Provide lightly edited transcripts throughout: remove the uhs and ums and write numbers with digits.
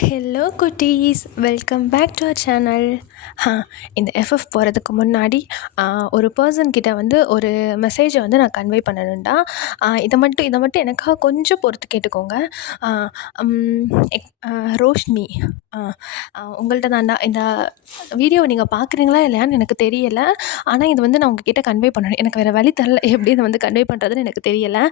Hello குட்டீஸ், welcome back to our channel. ஆ இந்த எஃப்எஃப் போகிறதுக்கு முன்னாடி ஒரு பர்சன் கிட்ட வந்து ஒரு மெசேஜை வந்து நான் கன்வே பண்ணணும்டா. இதை மட்டும் எனக்காக கொஞ்சம் பொறுத்து கேட்டுக்கோங்க. ஆ, ம், ரோஷினி, ஆ, உங்கள்கிட்ட தான்டா இந்த வீடியோவை நீங்கள் பார்க்குறீங்களா இல்லையான்னு எனக்கு தெரியலை. ஆனால் இது வந்து நான் உங்ககிட்ட கன்வே பண்ணணும். எனக்கு வேறு வழி தரல, எப்படி இதை வந்து கன்வே பண்ணுறதுன்னு எனக்கு தெரியலை.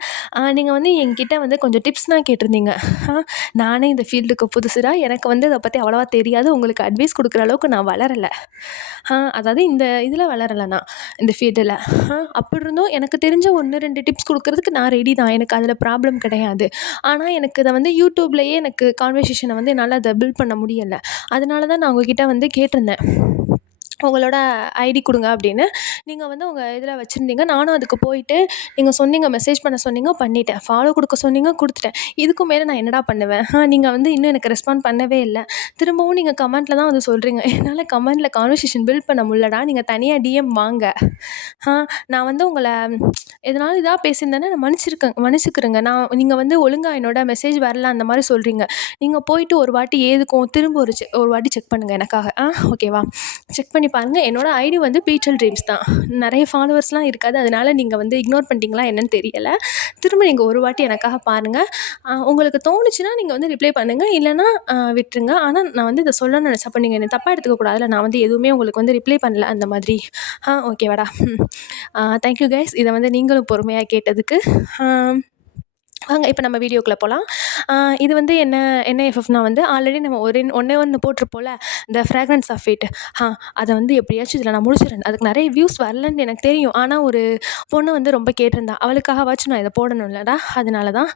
நீங்கள் வந்து என்கிட்ட வந்து கொஞ்சம் டிப்ஸ்லாம் கேட்டிருந்தீங்க. ஆ, நானே இந்த ஃபீல்டுக்கு புதுசுடா. எனக்கு வந்து இதை பற்றி அவ்வளவா தெரியாது. உங்களுக்கு அட்வைஸ் கொடுக்குற அளவுக்கு நான் வளரலை. அதாவது இந்த இதில் வளரலை நான், இந்த ஃபீல்டில். அப்படி இருந்தும் எனக்கு தெரிஞ்ச 1, 2 டிப்ஸ் கொடுக்குறதுக்கு நான் ரெடி தான். எனக்கு அதில் ப்ராப்ளம் கிடையாது. ஆனால் எனக்கு இதை வந்து யூடியூப்லேயே எனக்கு கான்வர்சேஷனை வந்து என்னால் அதை பில்ட் பண்ண முடியலை. அதனால தான் நான் உங்ககிட்ட வந்து கேட்டிருந்தேன், உங்களோட ஐடி கொடுங்க அப்படின்னு. நீங்கள் வந்து உங்கள் இதில் வச்சுருந்தீங்க. நானும் அதுக்கு போயிட்டு, நீங்கள் சொன்னீங்க, மெசேஜ் பண்ண சொன்னீங்க, பண்ணிட்டேன். ஃபாலோ கொடுக்க சொன்னீங்க, கொடுத்துட்டேன். இதுக்கும் மேலே நான் என்னடா பண்ணுவேன்? நீங்கள் வந்து இன்னும் எனக்கு ரெஸ்பாண்ட் பண்ணவே இல்லை. திரும்பவும் நீங்கள் கமெண்ட்டில் தான் வந்து சொல்கிறீங்க. என்னால் கமெண்ட்டில் கான்வர்சேஷன் பில்ட் பண்ண முடியலடா, நீங்கள் தனியாக டிஎம் வாங்க. நான் வந்து உங்களை எதனாலும் இதாக பேசியிருந்தேன்னா நான் மன்னிச்சுக்கிறேங்க. நீங்கள் வந்து ஒழுங்காக என்னோட மெசேஜ் வரல அந்த மாதிரி சொல்கிறீங்க. நீங்கள் போயிட்டு ஒரு வாட்டி ஏதுக்கும் திரும்ப ஒரு வாட்டி செக் பண்ணுங்கள் எனக்காக. ஓகேவா? செக் பண்ணி பாருங்கள். என்னோட ஐடி வந்து பீச்சல் ட்ரீம்ஸ் தான். நிறைய ஃபாலோவர்ஸ்லாம் இருக்காது. அதனால் நீங்கள் வந்து இக்னோர் பண்ணிட்டீங்களா என்னன்னு தெரியலை. திரும்ப நீங்கள் ஒரு வாட்டி எனக்காக பாருங்கள். உங்களுக்கு தோணுச்சுன்னா நீங்கள் வந்து ரிப்ளை பண்ணுங்கள், இல்லைன்னா விட்டுருங்க. ஆனால் நான் வந்து இதை சொல்லணும்னு நினச்சேன். அப்போ நீங்கள் என்னை தப்பாக எடுத்துக்கக்கூடாதுல. நான் வந்து எதுவுமே உங்களுக்கு வந்து ரிப்ளை பண்ணல அந்த மாதிரி. ஓகேவாடா? தேங்க்யூ கைஸ், இதை வந்து நீங்களும் பொறுமையாக கேட்டதுக்கு. வாங்க இப்போ நம்ம வீடியோக்குள்ளே போகலாம். இது வந்து என்ன எஃப்எஃப்னா வந்து ஆல்ரெடி நம்ம ஒன்று போட்டிருப்போம்ல, இந்த ஃப்ராக்ரன்ஸ் ஆஃப் ஃபேட். அதை வந்து எப்படியாச்சும் இதில் நான் முடிச்சிடறேன். அதுக்கு நிறைய வியூஸ் வரலன்னு எனக்கு தெரியும். ஆனால் ஒரு பொண்ணு வந்து ரொம்ப கேட்டிருந்தா, அவளுக்காகவாச்சும் நான் இதை போடணும்லடா. அதனால தான்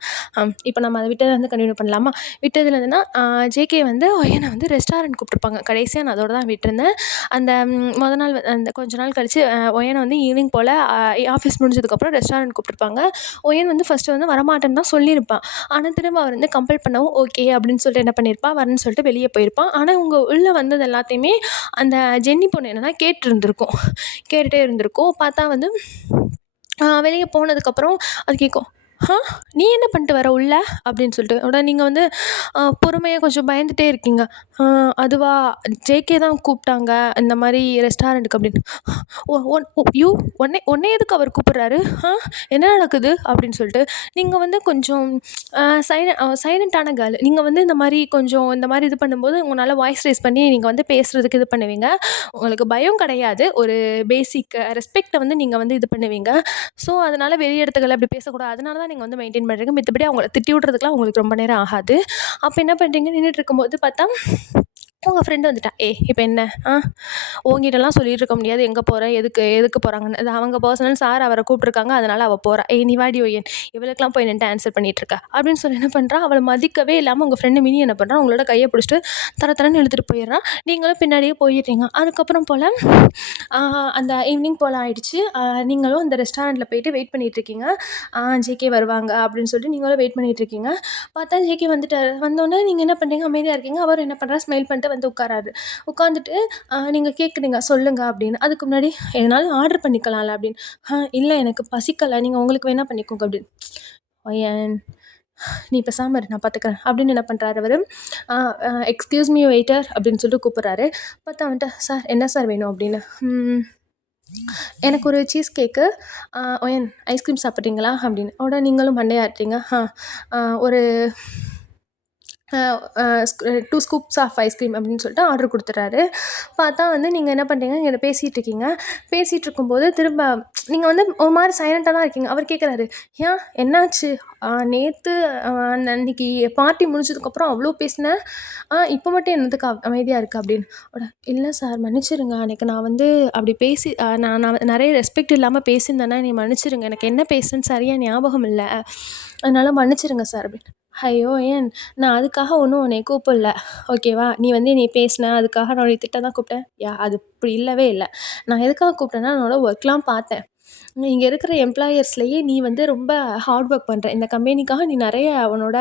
இப்போ நம்ம அதை விட்டதை வந்து கண்டினியூ பண்ணலாமா? விட்டதில் இருந்துன்னா, ஜேகே வந்து என்னை வந்து ரெஸ்டாரண்ட் கூப்பிட்ருப்பாங்க. கடைசியாக நான் அதோட தான் விட்டுருந்தேன். அந்த மொதல் நாள் அந்த கொஞ்ச நாள் கழித்து ஒயனை வந்து ஈவினிங் போல் ஆஃபீஸ் முடிஞ்சதுக்கப்புறம் ரெஸ்டாரண்ட் கூப்பிட்ருப்பாங்க. ஒயன் வந்து ஃபஸ்ட்டு வந்து வரமாட்டேன்னு தான் சொல்லியிருப்பான். ஆனால் திரும்ப அவர் வந்து கம்பல் பண்ணவும் ஓகே அப்படின்னு சொல்லிட்டு என்ன பண்ணியிருப்பான், வரேன்னு சொல்லிட்டு வெளியே போயிருப்பான். ஆனால் இவங்க உள்ளே வந்தது எல்லாத்தையுமே அந்த ஜென்னி பொண்ணு என்னன்னா கேட்டுகிட்டே இருந்திருக்கும். பார்த்தா வந்து வெளியே போனதுக்கப்புறம் அது கேட்கும், நீ என்ன பண்ணிட்டு வர உள்ள அப்படின்னு சொல்லிட்டு. உடனே நீங்கள் வந்து பொறுமையாக கொஞ்சம் பயந்துகிட்டே இருக்கீங்க. அதுவா, ஜேகே தான் கூப்பிட்டாங்க இந்த மாதிரி ரெஸ்டாரண்ட்டுக்கு அப்படின்னு. உடனே எதுக்கு அவர் கூப்பிட்றாரு? என்ன நடக்குது அப்படின்னு சொல்லிட்டு நீங்கள் வந்து கொஞ்சம் சைலண்ட்டான கேர்ள். நீங்கள் வந்து இந்த மாதிரி இது பண்ணும்போது உங்களால் வாய்ஸ் ரைஸ் பண்ணி நீங்கள் வந்து பேசுகிறதுக்கு இது பண்ணுவீங்க. உங்களுக்கு பயம் கிடையாது. ஒரு பேசிக் ரெஸ்பெக்டை வந்து நீங்கள் வந்து இது பண்ணுவீங்க. ஸோ அதனால் வெளி இடத்துக்கள் அப்படி பேசக்கூடாது. அதனால தான் நீங்கள் வந்து மெயின்டைன் பண்ணுறீங்க. மத்தபடி அவங்கள திட்டி விட்றதுக்குலாம் உங்களுக்கு ரொம்ப நேரம் ஆகாது. அப்போ என்ன பண்ணுறீங்க, நின்றுட்டு இருக்கும்போது பார்த்தா உங்கள் ஃப்ரெண்டு வந்துட்டா. இப்போ என்ன, உங்ககிட்டலாம் சொல்லிட்டு இருக்க முடியாது, எங்கே போகிறேன், எதுக்கு போகிறாங்கன்னு. அது அவங்க பர்சனல், சார் அவரை கூப்பிட்ருக்காங்க, அதனால் அவள் போகிறா. நீ வாடி ஒய்யன், இவளுக்கெல்லாம் போய் நின்ட்டு ஆன்சர் பண்ணிகிட்ருக்கா அப்படின்னு சொல்லி என்ன பண்ணுறா, அவளை மதிக்கவே இல்லாமல் உங்கள் ஃப்ரெண்டு மினி என்ன பண்ணுறா, உங்களோட கையை பிடிச்சிட்டு தரன்னு இழுத்துட்டு போயிடுறான். நீங்களும் பின்னாடியே போயிடுறீங்க. அதுக்கப்புறம் போல் அந்த ஈவினிங் போல் ஆகிடுச்சு. நீங்களும் அந்த ரெஸ்டாரண்ட்டில் போயிட்டு வெயிட் பண்ணிகிட்ருக்கீங்க. ஜேகே வருவாங்க அப்படின்னு சொல்லிட்டு நீங்களும் வெயிட் பண்ணிகிட்ருக்கீங்க. பார்த்தா ஜேகே வந்துட்டார். வந்தோடனே நீங்கள் என்ன பண்ணுறீங்க, அமைதியாக இருக்கீங்க. அவர் என்ன பண்ணுறா, ஸ்மைல் பண்ணிட்டு வந்து உட்காராரு. உட்காந்துட்டு நீங்கள் கேட்குறீங்க சொல்லுங்க அப்படின்னு. அதுக்கு முன்னாடி எதனாலும் ஆர்டர் பண்ணிக்கலாம்ல அப்படின்னு. இல்லை எனக்கு பசிக்கலை, நீங்கள் உங்களுக்கு வேணால் பண்ணிக்கோங்க அப்படின்னு. ஏன் நீ பேசாமல் இரு, நான் பார்த்துக்கிறேன் அப்படின்னு என்ன பண்ணுறாரு அவர். எக்ஸ்கியூஸ் மீ வெயிட்டர் அப்படின்னு சொல்லிட்டு கூப்பிட்றாரு. பார்த்தா வந்துட்டு, சார் என்ன சார் வேணும் அப்படின்னு. எனக்கு ஒரு சீஸ் கேக்கு, ஒயன் ஐஸ்கிரீம் சாப்பிட்றீங்களா அப்படின்னு. உடனே நீங்களும் மண்டையாட்டுறீங்க. ஒரு 2 ஸ்கூப்ஸ் ஆஃப் ஐஸ்கிரீம் அப்படின்னு சொல்லிட்டு ஆர்டர் கொடுத்துட்றாரு. பார்த்தா வந்து நீங்கள் என்ன பண்ணுறீங்க, இங்கே பேசிகிட்டு இருக்கீங்க. பேசிகிட்டு இருக்கும்போது திரும்ப நீங்கள் வந்து ஒரு மாதிரி சைலண்ட்டாக தான் இருக்கீங்க. அவர் கேட்குறாரு, ஏன் என்னாச்சு, நேற்று அன்னைக்கு பார்ட்டி முடிஞ்சதுக்கப்புறம் அவ்வளோ பேசினேன், இப்போ மட்டும் என்னதுக்கு அமைதியாக இருக்குது அப்படின்னு. இல்லை சார் மன்னிச்சிருங்க, அன்றைக்கி நான் வந்து அப்படி பேசி நான் நிறைய ரெஸ்பெக்ட் இல்லாமல் பேசியிருந்தேன்னா நீ மன்னிச்சிருங்க. எனக்கு என்ன பேசுனேன்னு சரியாக ஞாபகம் இல்லை, அதனால் மன்னிச்சிருங்க சார் அப்படின்னு. ஐயோ ஏன், நான் அதுக்காக ஒன்றும் உன்னை கூப்பிடல, ஓகேவா? நீ வந்து நீ பேசின அதுக்காக நான் உன்னை திட்ட தான் கூப்பிட்டேன். அது இப்படி இல்லவே இல்லை. நான் எதுக்காக கூப்பிட்டேன்னா, என்னோடய ஒர்க்லாம் பார்த்தேன். இங்க இருக்கிற எம்ப்ளாயர்ஸ்லயே நீ வந்து ரொம்ப ஹார்ட் ஒர்க் பண்ற. இந்த கம்பெனிக்காக நீ நெறைய உன்னோட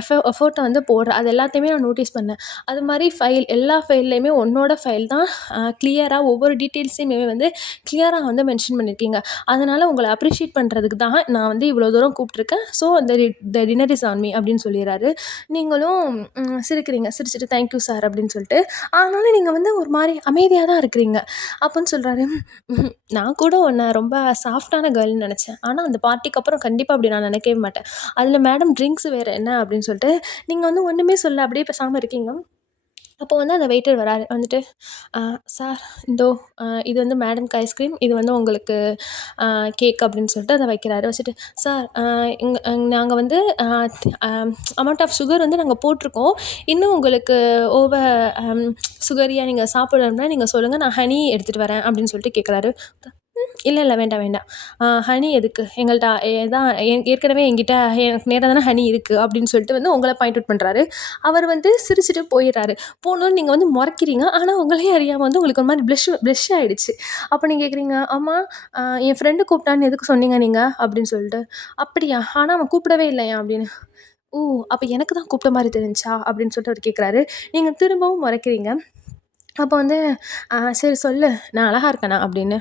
எஃபோர்ட்ட வந்து போடுற. அது எல்லாத்தையுமே நான் நோட்டீஸ் பண்ணேன். அது மாரி எல்லா ஃபைல்லயுமே உன்னோட ஃபைல் தான் கிளியரா ஒவ்வொரு டீட்டெயில்ஸையுமே வந்து கிளியரா வந்து மென்ஷன் பண்ணியிருக்கீங்க. அதனால உங்கள அப்ரிஷியேட் பண்றதுக்கு தான் நான் வந்து இவ்வளோ தூரம் கூப்பிட்டுருக்கேன். So the dinner is on me அப்படின்னு சொல்லிர்றாரு. நீங்களும் சிரிக்கிறீங்க. சிரிச்சுட்டு தேங்க் யூ சார் அப்படின்னு சொல்லிட்டு. ஆனாலும் நீங்க வந்து ஒரு மாரி அமைதியா தான் இருக்கிறீங்க. அப்பன்னு சொல்றாரு, நான் கூட உன்ன ரொம்ப சாஃப்ட்டான கேர்ள்ன்னு நெனச்சேன். ஆனா அந்த பார்ட்டிக்கு அப்புறம் கண்டிப்பா அப்படி நான் நெனைக்கவே மாட்டேன். அதில மேடம் ட்ரிங்க்ஸ் வேற என்ன அப்படின்னு சொல்லிட்டு, நீங்க வந்து ஒண்ணுமே சொல்லல. அப்படியே பேசாம இருக்கீங்க. அப்போ வந்து அந்த வெயிட்டர் வராரு. வந்துட்டு, "அ சார் இந்தோ இது வந்து மேடம்க்கு ஐஸ்கிரீம். இது வந்து உங்களுக்கு அ கேக்" அப்படின்னு சொல்லிட்டு அத வைக்கிறாரு. வச்சுட்டு, "சார் இங்க நாங்க வந்து அ அமௌண்ட் ஆஃப் சுகர் வந்து நாங்க போட்டிருக்கோம். இன்னும் உங்களுக்கு ஓவர் சுகரியா நீங்க சாப்பிடணும்னா நீங்க சொல்லுங்க. நான் ஹனி எடுத்துட்டு வரேன்" அப்படின்னு சொல்லிட்டு கேட்குறாரு. "இல்ல, இல்ல. வேண்டாம், வேண்டாம். ஹனி எதுக்கு? எங்கள்ட்ட தான் ஏற்கனவே என்கிட்ட எனக்கு நேரா தானே ஹனி இருக்கு." அப்படின்னு சொல்லிட்டு வந்து உங்கள பாயிண்ட் அவுட் பண்றாரு. அவர் வந்து சிரிச்சுட்டு போயிர்றாரு. போனோனே நீங்க வந்து மொறைக்கிறீங்க. ஆனா உங்களையே அறியாம வந்து உங்களுக்கு ஒரு மாரி ப்ளஷ் ஆயிடுச்சு. அப்ப நீங்க கேட்குறீங்க, "ஆமா, என் ஃப்ரெண்டு கூப்பிட்டான்னு எதுக்கு சொன்னீங்க நீங்க?" அப்படின்னு சொல்லிட்டு. "அப்படியா? ஆனா அவன் கூப்பிடவே இல்லையாம்" அப்படின்னு. "ஓ! அப்ப எனக்கு தான் கூப்பிட்ட மாரி தெரிஞ்சுச்சா?" அப்படின்னு சொல்லிட்டு அவரு கேட்குறாரு. நீங்க திரும்பவும் மொறைக்கிறீங்க. அப்போ வந்து, சரி சொல்லு, நான் அழகா இருக்கேனா?" அப்படின்னு.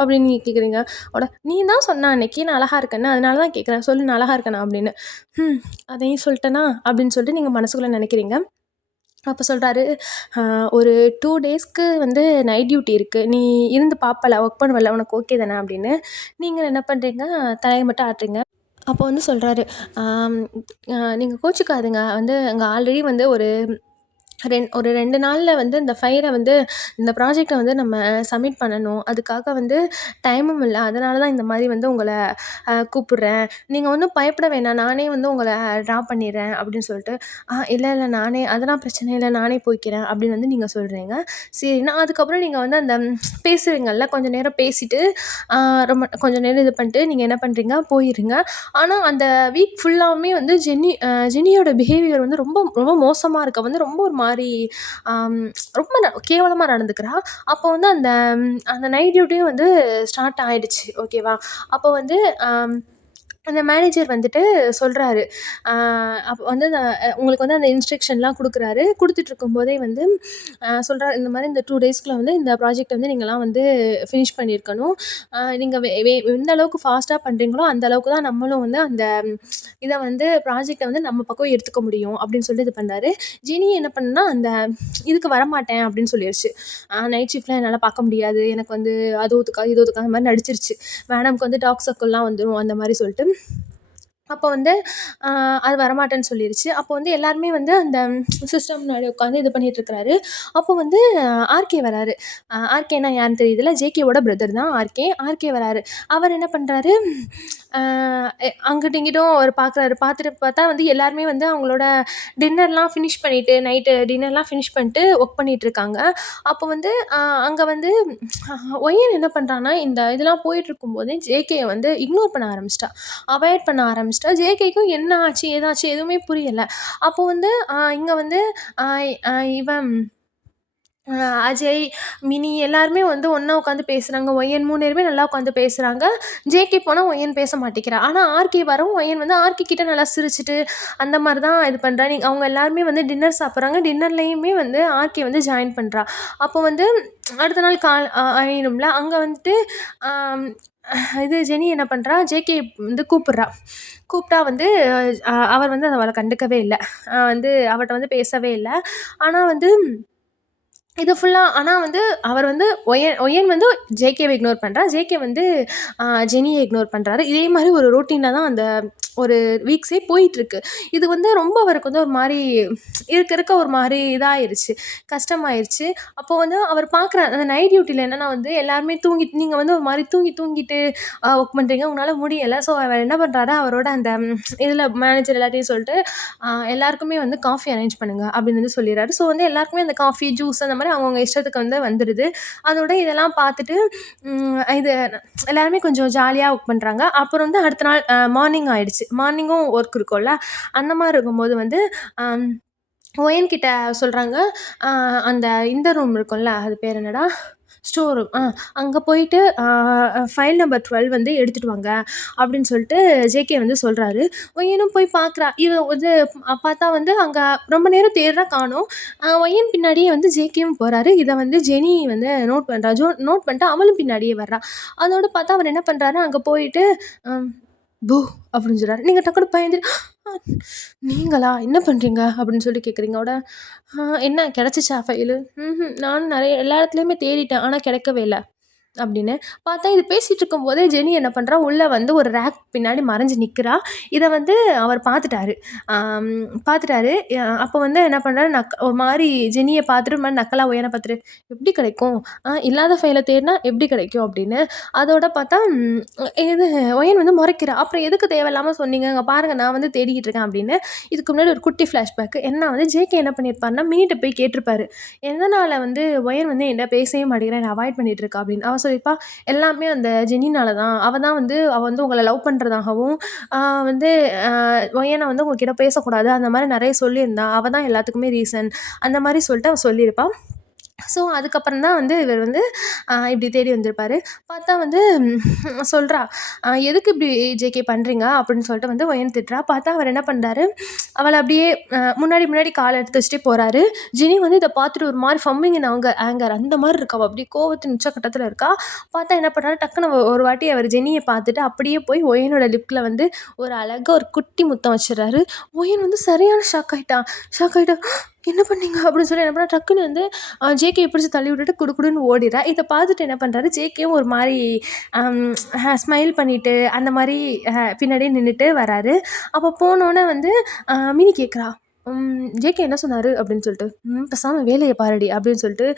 அப்படின்னு நீங்க கேட்குறீங்க. "நீ தான் சொன்ன அன்னைக்கு நான் அழகா இருக்கேன்னு, அதனால தான் கேட்குறேன். சொல்லு நான் அழகா இருக்கேனா?" அப்படின்னு. "ம் அதையும் சொல்ட்டேனா?" அப்படின்னு சொல்லிட்டு நீங்க மனசுக்குள்ள நெனைக்கிறீங்க. அப்ப சொல்றாரு, "அ ஒரு 2 டேஸ்க்கு வந்து நைட் டியூட்டி இருக்கு. நீ இருந்து பாப்பல்ல, ஒர்க் பண்ணுவல்ல, உனக்கு ஓகே தானே?" அப்படின்னு. நீங்க என்ன பண்றீங்க, தலைய மட்டும் ஆட்டுறீங்க. அப்போ வந்து சொல்றாரு, "ஆம் நீங்க கோச்சுக்காதீங்க. வந்து அங்க ஆல்ரெடி வந்து ஒரு 2 நாள்ல வந்து இந்த ப்ராஜெக்ட்ட வந்து நம்ம சப்மிட் பண்ணணும். அதுக்காக வந்து டைமும் இல்ல. அதனால தான் இந்த மாரி வந்து உங்கள கூப்பிடுறேன். நீங்க ஒண்ணும் பயப்பட வேணாம். நானே வந்து உங்கள ட்ராப் பண்ணிர்றேன்" அப்படின்னு சொல்லிட்டு, இல்ல, இல்ல நானே அதெல்லாம் பிரச்சனை இல்ல. நானே போய்க்கிறேன்" அப்படின்னு வந்து நீங்க சொல்றீங்க. சரின்னா, அதுக்கப்புறம் நீங்க வந்து அந்த பேசுவீங்கல்ல, கொஞ்சம் நேரம் பேசிட்டு, அ ரொம்ப கொஞ்சம் நேரம் இது பண்ணிட்டு நீங்க என்ன பண்றீங்க, போயிர்றீங்க. ஆனா, அந்த வீக் ஃபுல்லாவுமே வந்து ஜெனியோட பிஹேவியர் வந்து ரொம்ப ரொம்ப மோசமா இருக்கு. அவ வந்து ரொம்ப ஒரு மாரி ஆம் ரொம்ப கேவலமா நடந்துக்கிறா. அப்போ வந்து அந்த நைட் டியூட்டியும் வந்து ஸ்டார்ட் ஆயிடுச்சு. ஓகேவா? அப்போ வந்து அம் அந்த மேனேஜர் வந்துட்டு சொல்றாரு. அ அப்போ வந்து உங்களுக்கு வந்து அந்த இன்ஸ்ட்ரக்ஷன்லாம் குடுக்குறாரு. குடுத்துட்டுருக்கும்போதே வந்து சொல்றாரு, "இந்த மாரி இந்த 2 டேஸ்க்குள்ள வந்து இந்த ப்ராஜெக்ட்ட வந்து நீங்கலாம் வந்து ஃபினிஷ் பண்ணியிருக்கணும். நீங்க வே வே எந்த அளவுக்கு ஃபாஸ்ட்டா பண்றீங்களோ, அந்த அளவுக்கு தான் நம்மளும் வந்து அந்த இத வந்து ப்ராஜெக்ட்ட வந்து நம்ம பக்கம் எடுத்துக்க முடியும்." அப்படின்னு சொல்லிட்டு இது பண்ணாரு. ஜெனி என்ன பண்ணுனா, இதுக்கு வரமாட்டேன் அப்படின்னு சொல்லிருச்சு. நைட் ஷிஃப்ட்லாம் என்னால பார்க்க முடியாது. எனக்கு வந்து அது ஒத்துக்காது, இது ஒத்துக்காத மாரி நடிச்சிருச்சு. மேடம்க்கு வந்து டார்க் சர்க்கிள்லாம் வந்துரும் அந்த மாரி சொல்லிட்டு. அப்போ வந்து அ அது வரமாட்டேன்னு சொல்லிருச்சு. அப்போ வந்து எல்லாருமே வந்து அந்த சிஸ்டம் முன்னாடி உட்காந்து இது பண்ணிட்டுருக்கிறாரு. அப்போ வந்து ஆர்கே வராரு. ஆர்கேன்னா யாருன்னு தெரியுதுல்ல? ஜேகேவோட பிரதர் தான் ஆர்கே. ஆர்கே வராரு. அவர் என்ன பண்றாரு, அ அங்கிட்டும் இங்கிட்டும் அவரு பார்க்குறாரு. பார்த்துட்டு பார்த்தா வந்து எல்லாருமே வந்து அவங்களோட டின்னர்லாம் ஃபினிஷ் பண்ணிட்டு, நைட்டு டின்னர்லாம் ஃபினிஷ் பண்ணிட்டு ஒர்க் பண்ணிட்டுருக்காங்க. அப்போ வந்து அங்க வந்து ஒய்யன் என்ன பண்றான்னா, இந்த இதெல்லாம் போயிட்டுருக்கும்போதே ஜேகேய வந்து இக்னோர் பண்ண ஆரம்பிச்சுட்டா. அவாய்ட் பண்ண ஆரம்பிச்சுட்டா. ஜேகேக்கும் என்ன ஆச்சு? ஏதாச்சு? எதுவுமே புரியல. அப்போ வந்து இங்க வந்து அ அ இவன் அ அஜய், மினி எல்லாருமே வந்து ஒண்ணா உட்காந்து பேசுறாங்க. ஒய்யன் 3 பேருமே நல்லா உட்காந்து பேசுறாங்க. ஜேகே போனா ஒய்யன் பேச மாட்டேங்கிறா. ஆனா ஆர்கே வரவும் ஒய்யன் வந்து ஆர்கே கிட்ட நல்லா சிரிச்சுட்டு, அந்த மாரி தான் இது பண்றா. அவங்க எல்லாருமே வந்து டின்னர் சாப்பிடுறாங்க. டின்னர்லயுமே வந்து ஆர்கே வந்து ஜாயின் பண்றா. அப்போ வந்து அடுத்த நாள் கால் ஆயிடும்ல. அங்க வந்துட்டு ஆம் இது ஜெனி என்ன பண்றா, ஜேகே வந்து கூப்பிடுறா. கூப்பிட்டா வந்து அவர் வந்து அவள கண்டுக்கவே இல்ல. வந்து அவட்ட வந்து பேசவே இல்ல. ஆனா வந்து இது ஃபுல்லா ஆனா வந்து அவர் வந்து ஒயன் வந்து ஜேகேவ இக்னோர் பண்றா. ஜேகே வந்து ஜெனிய இக்னோர் பண்றாரு. இதே மாரி ஒரு ரொட்டீனா தான் அந்த ஒரு வீக்ஸே போயிட்டுருக்கு. இது வந்து ரொம்ப அவருக்கு வந்து ஒரு மாரி இருக்க இருக்க ஒரு மாரி இதாயிருச்சு. கஷ்டமாயிருச்சு. அப்போ வந்து அவர் பார்க்குறாரு அந்த நைட் டியூட்டில என்னன்னா வந்து எல்லாருமே நீங்க வந்து ஒரு மாரி தூங்கிட்டு ஒர்க் பண்றீங்க. உங்களால முடியல. ஸோ அவர் என்ன பண்றாரு, அவரோட அந்த இதில மேனேஜர் எல்லார்ட்டயும் சொல்லிட்டு, எல்லாருக்குமே வந்து காஃபி அரேஞ்ச் பண்ணுங்க அப்படின்னு வந்து சொல்லிர்றாரு. ஸோ வந்து எல்லாருக்குமே அந்த காஃபி, ஜூஸ் அந்த மாரி அவங்கவங்க இஷ்டத்துக்கு வந்து வந்துருது. அதோட இதெல்லாம் பார்த்துட்டு இது எல்லாருமே கொஞ்சம் ஜாலியா ஒர்க் பண்றாங்க. அப்புறம் வந்து அடுத்த நாள் மார்னிங் ஆயிடுச்சு. மார்னிங்கும் ஒர்க் இருக்கும்ல. அந்த மாரி இருக்கும்போது வந்து அம் ஒயன் கிட்ட சொல்றாங்க, அ அந்த இந்த ரூம் இருக்கும்ல, அது பேர் என்னடா? Store room. அங்க போயிட்டு ஃபைல் நம்பர் 12 வந்து எடுத்துட்டு வாங்க அப்படின்னு சொல்லிட்டு ஜேகே வந்து சொல்றாரு. ஒய்யனும் போய் பார்க்குறா. இவ வந்து பார்த்தா வந்து அங்க ரொம்ப நேரம் தேடுறா காணோம். ஒய்யன் பின்னாடியே வந்து ஜேகேவும் போறாரு. இத வந்து ஜெனி வந்து நோட் பண்றா. நோட் பண்ணிட்டு அவளும் பின்னாடியே வர்றா. அதோட பார்த்தா அவர் என்ன பண்றாரு, அங்க போயிட்டு அம் "பூ" அப்படின்னு சொல்றாரு. நீங்க டக்குனு பயந்துட்டு "அ நீங்களா? என்ன பண்றீங்க?" அப்படின்னு சொல்லி கேட்குறீங்க. என்ன கிடைச்சிச்சா ஃபைலு?" நானும் நெறைய எல்லா இடத்துலயுமே தேடிட்டேன். ஆனா கிடைக்கவே இல்ல." அப்படின்னு. பார்த்தா இது பேசிட்டு இருக்கும்போதே ஜெனி என்ன பண்றா, உள்ள வந்து ஒரு ரேக் பின்னாடி மறைஞ்சு நிக்கிறா. இத வந்து அவர் பார்த்துட்டாரு. ஆம் பார்த்துட்டாரு. அப்ப வந்து என்ன பண்றாரு, ஒரு மாரி ஜெனிய பார்த்துட்டு ஒரு மாரி நக்கலா ஒயன பார்த்துட்டு, "எப்படி கிடைக்கும்? இல்லாத ஃபைல தேடுனா எப்படி கிடைக்கும்?" அப்படின்னு. அதோட பார்த்தா இது ஒயன் வந்து முறைக்கிறா. "அப்புறம் எதுக்கு தேவையில்லாம சொன்னீங்க? இங்க பாருங்க நான் வந்து தேடிக்கிட்டு இருக்கேன்." அப்படின்னு. இதுக்கு முன்னாடி ஒரு குட்டி ஃப்ளாஷ்பேக். என்ன வந்து ஜேகே என்ன பண்ணியிருப்பாருன்னா, மினிட்ட போய் கேட்டிருப்பாரு. "எதனால வந்து ஒயன் வந்து என்ட்ட பேசவே மாட்டேங்கிறா, என்ன அவாய்ட் பண்ணிட்டு இருக்கா?" அப்படின்னு. அவ சொல்லியிருப்பா, "எல்லாமே அந்த ஜெனினால தான். அவ வந்து உங்கள லவ் பண்றதாகவும், ஆ வந்து ஒயன வந்து உங்ககிட்ட பேசக்கூடாது, அந்த மாரி நெறைய சொல்லியிருந்தா. அவ தான் எல்லாத்துக்குமே ரீசன்." அந்த மாரி சொல்லிட்டு அவ சொல்லியிருப்பா. ஸோ, அதுக்கப்புறம் தான் வந்து இவர் வந்து இப்படி தேடி வந்திருப்பாரு. பார்த்தா வந்து சொல்றா, "எதுக்கு இப்படி ஜேகே பண்றீங்க?" அப்படின்னு சொல்லிட்டு வந்து ஒயன் திட்டுறா. பார்த்தா அவர் என்ன பண்றாரு, அவள அப்படியே முன்னாடி முன்னாடி கால எடுத்து வச்சுட்டே போறாரு. ஜெனி வந்து இத பார்த்துட்டு ஒரு மாரி ஃபம்மிங் இன் ஆங்கர் அந்த மாரி இருக்கா. அவ அப்படியே கோவத்தின் உச்சக்கட்டத்துல இருக்கா. பார்த்தா என்ன பண்றாரு, டக்குனு ஒரு வாட்டி அவர் ஜெனிய பார்த்துட்டு அப்படியே போய் ஒயனோட லிப்ல வந்து ஒரு அழகா ஒரு குட்டி முத்தம் வச்சுர்றாரு. ஒயன் வந்து சரியான ஷாக் ஆயிட்டா. "என்ன பண்ணீங்க?" அப்படின்னு சொல்லி என்ன பண்ணா, டக்குனு வந்து ஜேகேய பிடிச்சு தள்ளி விட்டுட்டு குடுகுடுன்னு ஓடிறா. இத பார்த்துட்டு என்ன பண்றாரு, ஜேகேவும் ஒரு மாரி அம் ஸ்மைல் பண்ணிட்டு, அந்த மாரி பின்னாடியே நின்னுட்டு வராரு. அப்ப போனோனே வந்து மினி கேட்குறா, "ஜேகே என்ன சொன்னாரு?" அப்படின்னு சொல்லிட்டு. பேசாம வேலைய பாருடி" அப்படின்னு சொல்லிட்டு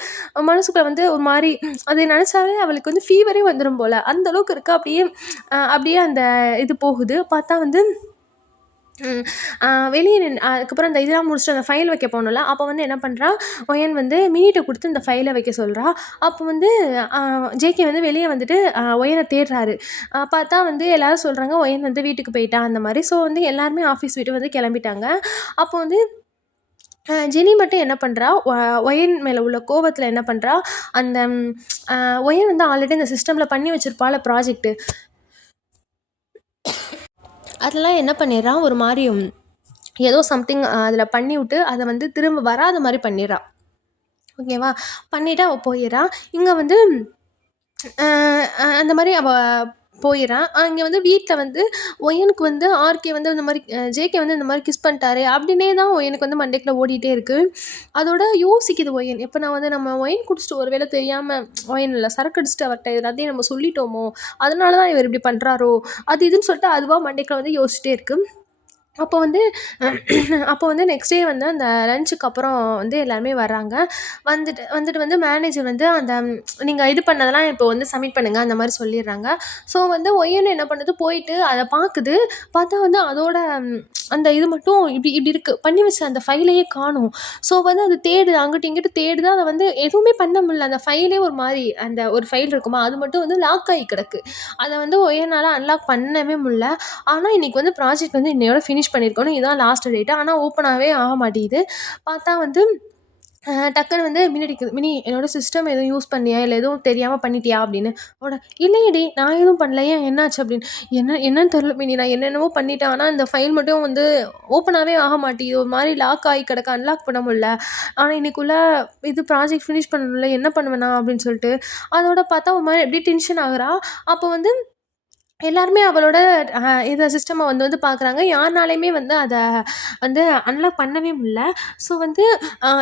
மனசுக்குள்ள வந்து ஒரு மாரி அதை நெனச்சாலே அவளுக்கு வந்து ஃபீவரே வந்துரும் போல. அந்த அளவுக்கு இருக்கா. அப்படியே அந்த இது போகுது. பார்த்தா வந்து ம். வெளிய அதுக்கப்புறம் அந்த இதெல்லாம் முடிச்சுட்டு அந்த ஃபைல் வைக்க போனோம்ல, அப்ப வந்து என்ன பண்றா, ஒயன் வந்து மினிட்ட குடுத்து இந்த ஃபைல வைக்க சொல்றா. அப்போ வந்து அ ஜேகே வந்து வெளிய வந்துட்டு ஒயன தேடுறாரு. பார்த்தா வந்து எல்லாரும் சொல்றாங்க, ஒயன் வந்து வீட்டுக்கு போயிட்டா அந்த மாரி. ஸோ வந்து எல்லாருமே ஆஃபீஸ் விட்டு வந்து கெளம்பிட்டாங்க. அப்போ வந்து ஜெனி மட்டும் என்ன பண்றா, ஒயன் மேல உள்ள கோவத்துல என்ன பண்றா, அந்த அ ஒயன் வந்து ஆல்ரெடி இந்த சிஸ்டம்ல பண்ணி வச்சிருப்பாள்ல ப்ராஜெக்ட்டு, அதெல்லாம் என்ன பண்ணிடுறா, ஒரு மாரி ஏதோ சம்திங் அதில பண்ணிவுட்டு, அத வந்து திரும்ப வராத மாரி பண்ணிர்றா. ஓகேவா? பண்ணிட்டு அவ போயிர்றா. இங்க வந்து அ அ அந்த மாரி அவ போயிர்றா. இங்க வந்து வீட்ல வந்து ஒயனுக்கு வந்து ஆர்கே வந்து இந்த மாரி ஜேகே வந்து இந்த மாரி கிஸ் பண்ணிட்டாரு அப்டின்னே தான் ஒயனுக்கு வந்து மண்டைக்குள்ள ஓடிட்டே இருக்கு. அதோட யோசிக்குது ஒயன். எப்ப நான் வந்து நம்ம ஒயின் குடிச்சிட்டு ஒரு வேள தெரியாம ஒயின் இல்ல சரக்கு அடிச்சுட்டு அவர்ட்ட எல்லாத்தையும் நம்ம சொல்லிட்டோமோ! அதனால தான் இவர் இப்டி பண்றாரோ! அது இதுன்னு சொல்லிட்டு அதுவா மண்டைக்குள்ள வந்து யோசிச்சுட்டே இருக்கு. அப்போ வந்து அப்போ வந்து நெக்ஸ்ட் டே வந்து அந்த லஞ்சுக்கு அப்புறம் வந்து எல்லாருமே வர்றாங்க. வந்துட்டு வந்துட்டு வந்து மேனேஜர் வந்து அந்த நீங்க இது பண்ணதெல்லாம் இப்போ வந்து சப்மிட் பண்ணுங்க அந்த மாரி சொல்லிர்றாங்க. ஸோ வந்து ஒய்ன்னு என்ன பண்ணுது, போயிட்டு அத பாக்குது. பார்த்தா வந்து அதோட அந்த இது மட்டும் இப்டி இப்டி இருக்கு. பண்ணி வச்ச அந்த ஃபைலையே காணோம். ஸோ வந்து அது தேடுது. அங்கிட்டும் இங்கிட்டும் தேடுது. அத வந்து எதுவுமே பண்ண முடியல. அந்த ஃபைலே ஒரு மாரி அந்த ஒரு ஃபைல் இருக்குமா, அது மட்டும் வந்து லாக் ஆகி கிடக்கு. அத வந்து ஒயன்னால அன்லாக் பண்ணவே முடில. ஆனா, இன்னைக்கு வந்து ப்ராஜெக்ட் வந்து இன்னையோட ஃபினிஷ் பண்ணியிருக்கணும். இதான் லாஸ்ட் டேட். ஆனா, ஓப்பனாவே ஆக மாட்டேங்குது. பார்த்தா வந்து டக்குனு வந்து மினி அடிக்குது. "மினி என்னோட சிஸ்டம் எதுவும் யூஸ் பண்ணியா? இல்ல எதுவும் தெரியாம பண்ணிட்டியா?" அப்படின்னு. அவட "இல்லையேடி நான் எதுவும் பண்ணல. ஏன் என்னாச்சு?" அப்படின்னு. என்னன்னு தெரியல மினி. நான் என்னென்னவோ பண்ணிட்டேன். ஆனா, இந்த ஃபைல் மட்டும் வந்து ஓப்பனாவே ஆக மாட்டேங்குது. ஒரு மாரி லாக் ஆகி கிடக்கு. அன்லாக் பண்ண முடியல. ஆனா, இன்னைக்குள்ள இது ப்ராஜெக்ட் ஃபினிஷ் பண்ணணும்ல. என்ன பண்ணுவேன் நான்?" அப்படின்னு சொல்லிட்டு. அதோட பார்த்தா ஒரு மாரி அப்படியே டென்ஷன் ஆகுறா. அப்போ வந்து எல்லாருமே அவளோட இத சிஸ்டம வந்து வந்து பார்க்குறாங்க. யார்னாலயுமே வந்து அத வந்து அன்லாக் பண்ணவே முடில. ஸோ வந்து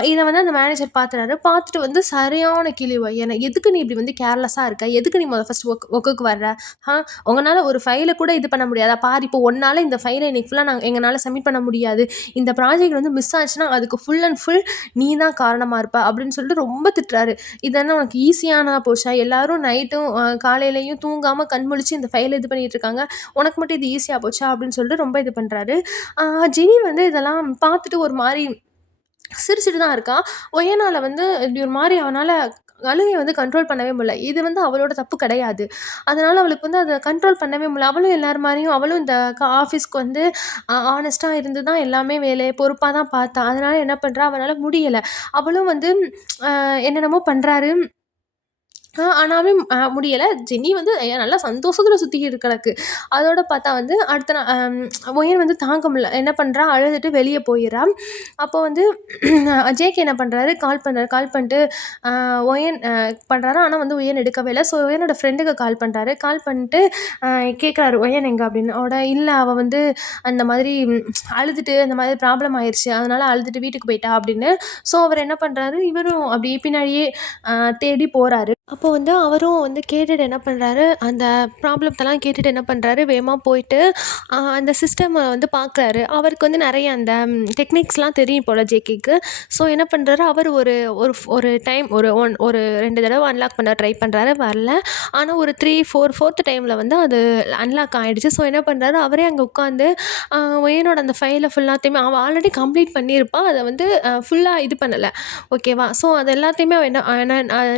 இத வந்து அந்த மேனேஜர் பார்க்குறாரு. பார்த்துட்டு வந்து சரியான கிழி "என்ன எதுக்கு நீ இப்படி வந்து கேர்லெஸ்ஸா இருக்க? எதுக்கு நீ ஃபர்ஸ்ட் ஒர்க்குக்கு வர்ற? ஆ உங்கனால ஒரு ஃபைல கூட இது பண்ண முடியாதா? பாரு இப்போ உன்னால இந்த ஃபைல இன்னைக்கு ஃபுல்லா எங்கனால சப்மிட் பண்ண முடியாது. இந்த ப்ராஜெக்ட் வந்து மிஸ் ஆச்சுன்னா, அதுக்கு ஃபுல் அண்ட் ஃபுல் நீ தான் காரணமா இருப்ப." அப்படின்னு சொல்லிட்டு ரொம்ப திட்டுறாரு. "இது என்ன உனக்கு ஈஸியானதா போச்சா? எல்லாரும் நைட்டும் காலையிலயும் தூங்காம கண் முழிச்சு இந்த ஃபைல இது பண்ணிட்டு இருக்காங்க. உனக்கு மட்டும் இது ஈஸியா போச்சா?" அப்படின்னு சொல்லிட்டு ரொம்ப இது பண்றாரு. ஆ ஜெனி வந்து இதெல்லாம் பார்த்துட்டு ஒரு மாரி சிரிச்சுட்டு தான் இருக்கா. ஒயனால வந்து இப்படி ஒரு மாரி அவனால அழுகைய வந்து கண்ட்ரோல் பண்ணவே முடியல. இது வந்து அவளோட தப்பு கிடையாது. அதனால அவளுக்கு வந்து அத கண்ட்ரோல் பண்ணவே முடியல. அவளும் எல்லார் மாரியும் அவளும் இந்த ஆஃபீஸ்க்கு வந்து ஹானஸ்ட்டா இருந்து தான் எல்லாமே வேலைய பொறுப்பா தான் பார்த்தா. அதனால என்ன பண்றா, அவளால முடியல. அவளும் வந்து என்னென்னமோ பண்றாரு. ஆனாலும் முடியலை. ஜெனி வந்து நல்லா சந்தோஷத்துல சுத்திக்கிட்டு கிடக்கு. அதோட பார்த்தா வந்து அடுத்த நாள் ஒயன் வந்து தாங்க முடியல. என்ன பண்றா, அழுதுட்டு வெளிய போயிர்றா. அப்போ வந்து ஜேகே என்ன பண்றாரு, கால் பண்றாரு. கால் பண்ணிட்டு ஒயன் பண்றாரு. ஆனா வந்து ஒயன் எடுக்கவே இல்ல. ஸோ ஒயனோட ஃப்ரெண்டுக்கு கால் பண்றாரு. கால் பண்ணிட்டு கேட்குறாரு, "ஒயன் எங்க?" அப்படின்னு. "இல்ல, அவ வந்து அந்த மாதிரி அழுதுட்டு அந்த மாதிரி ப்ராப்ளம் ஆயிருச்சு. அதனால அழுதுட்டு வீட்டுக்கு போயிட்டா" அப்படின்னு. ஸோ அவர் என்ன பண்றாரு, இவரும் அப்படியே பின்னாடியே தேடி போறாரு. அப்போ வந்து அவரும் வந்து கேட்டுட்டு என்ன பண்ணுறாரு, அந்த ப்ராப்ளத்தெல்லாம் கேட்டுட்டு என்ன பண்ணுறாரு, வேகமா போயிட்டு அந்த சிஸ்டமை வந்து பார்க்குறாரு. அவருக்கு வந்து நிறைய அந்த டெக்னிக்ஸ்லாம் தெரியும் போல ஜேகேக்கு. ஸோ என்ன பண்ணுறாரு, அவர் ஒரு ஒரு ஒரு டைம் ஒரு 2 தடவை அன்லாக் பண்ண ட்ரை பண்ணுறாரு, வரல. ஆனால் ஒரு 4th டைமில் வந்து அது அன்லாக் ஆகிடுச்சு. ஸோ என்ன பண்ணுறாரு, அவரே அங்கே உட்காந்து ஒயனோட அந்த ஃபைலை ஃபுல்லாத்தையுமே அவள் ஆல்ரெடி கம்ப்ளீட் பண்ணியிருப்பா. அதை வந்து ஃபுல்லாக இது பண்ணலை, ஓகேவா. ஸோ அது எல்லாத்தையுமே அவ என்ன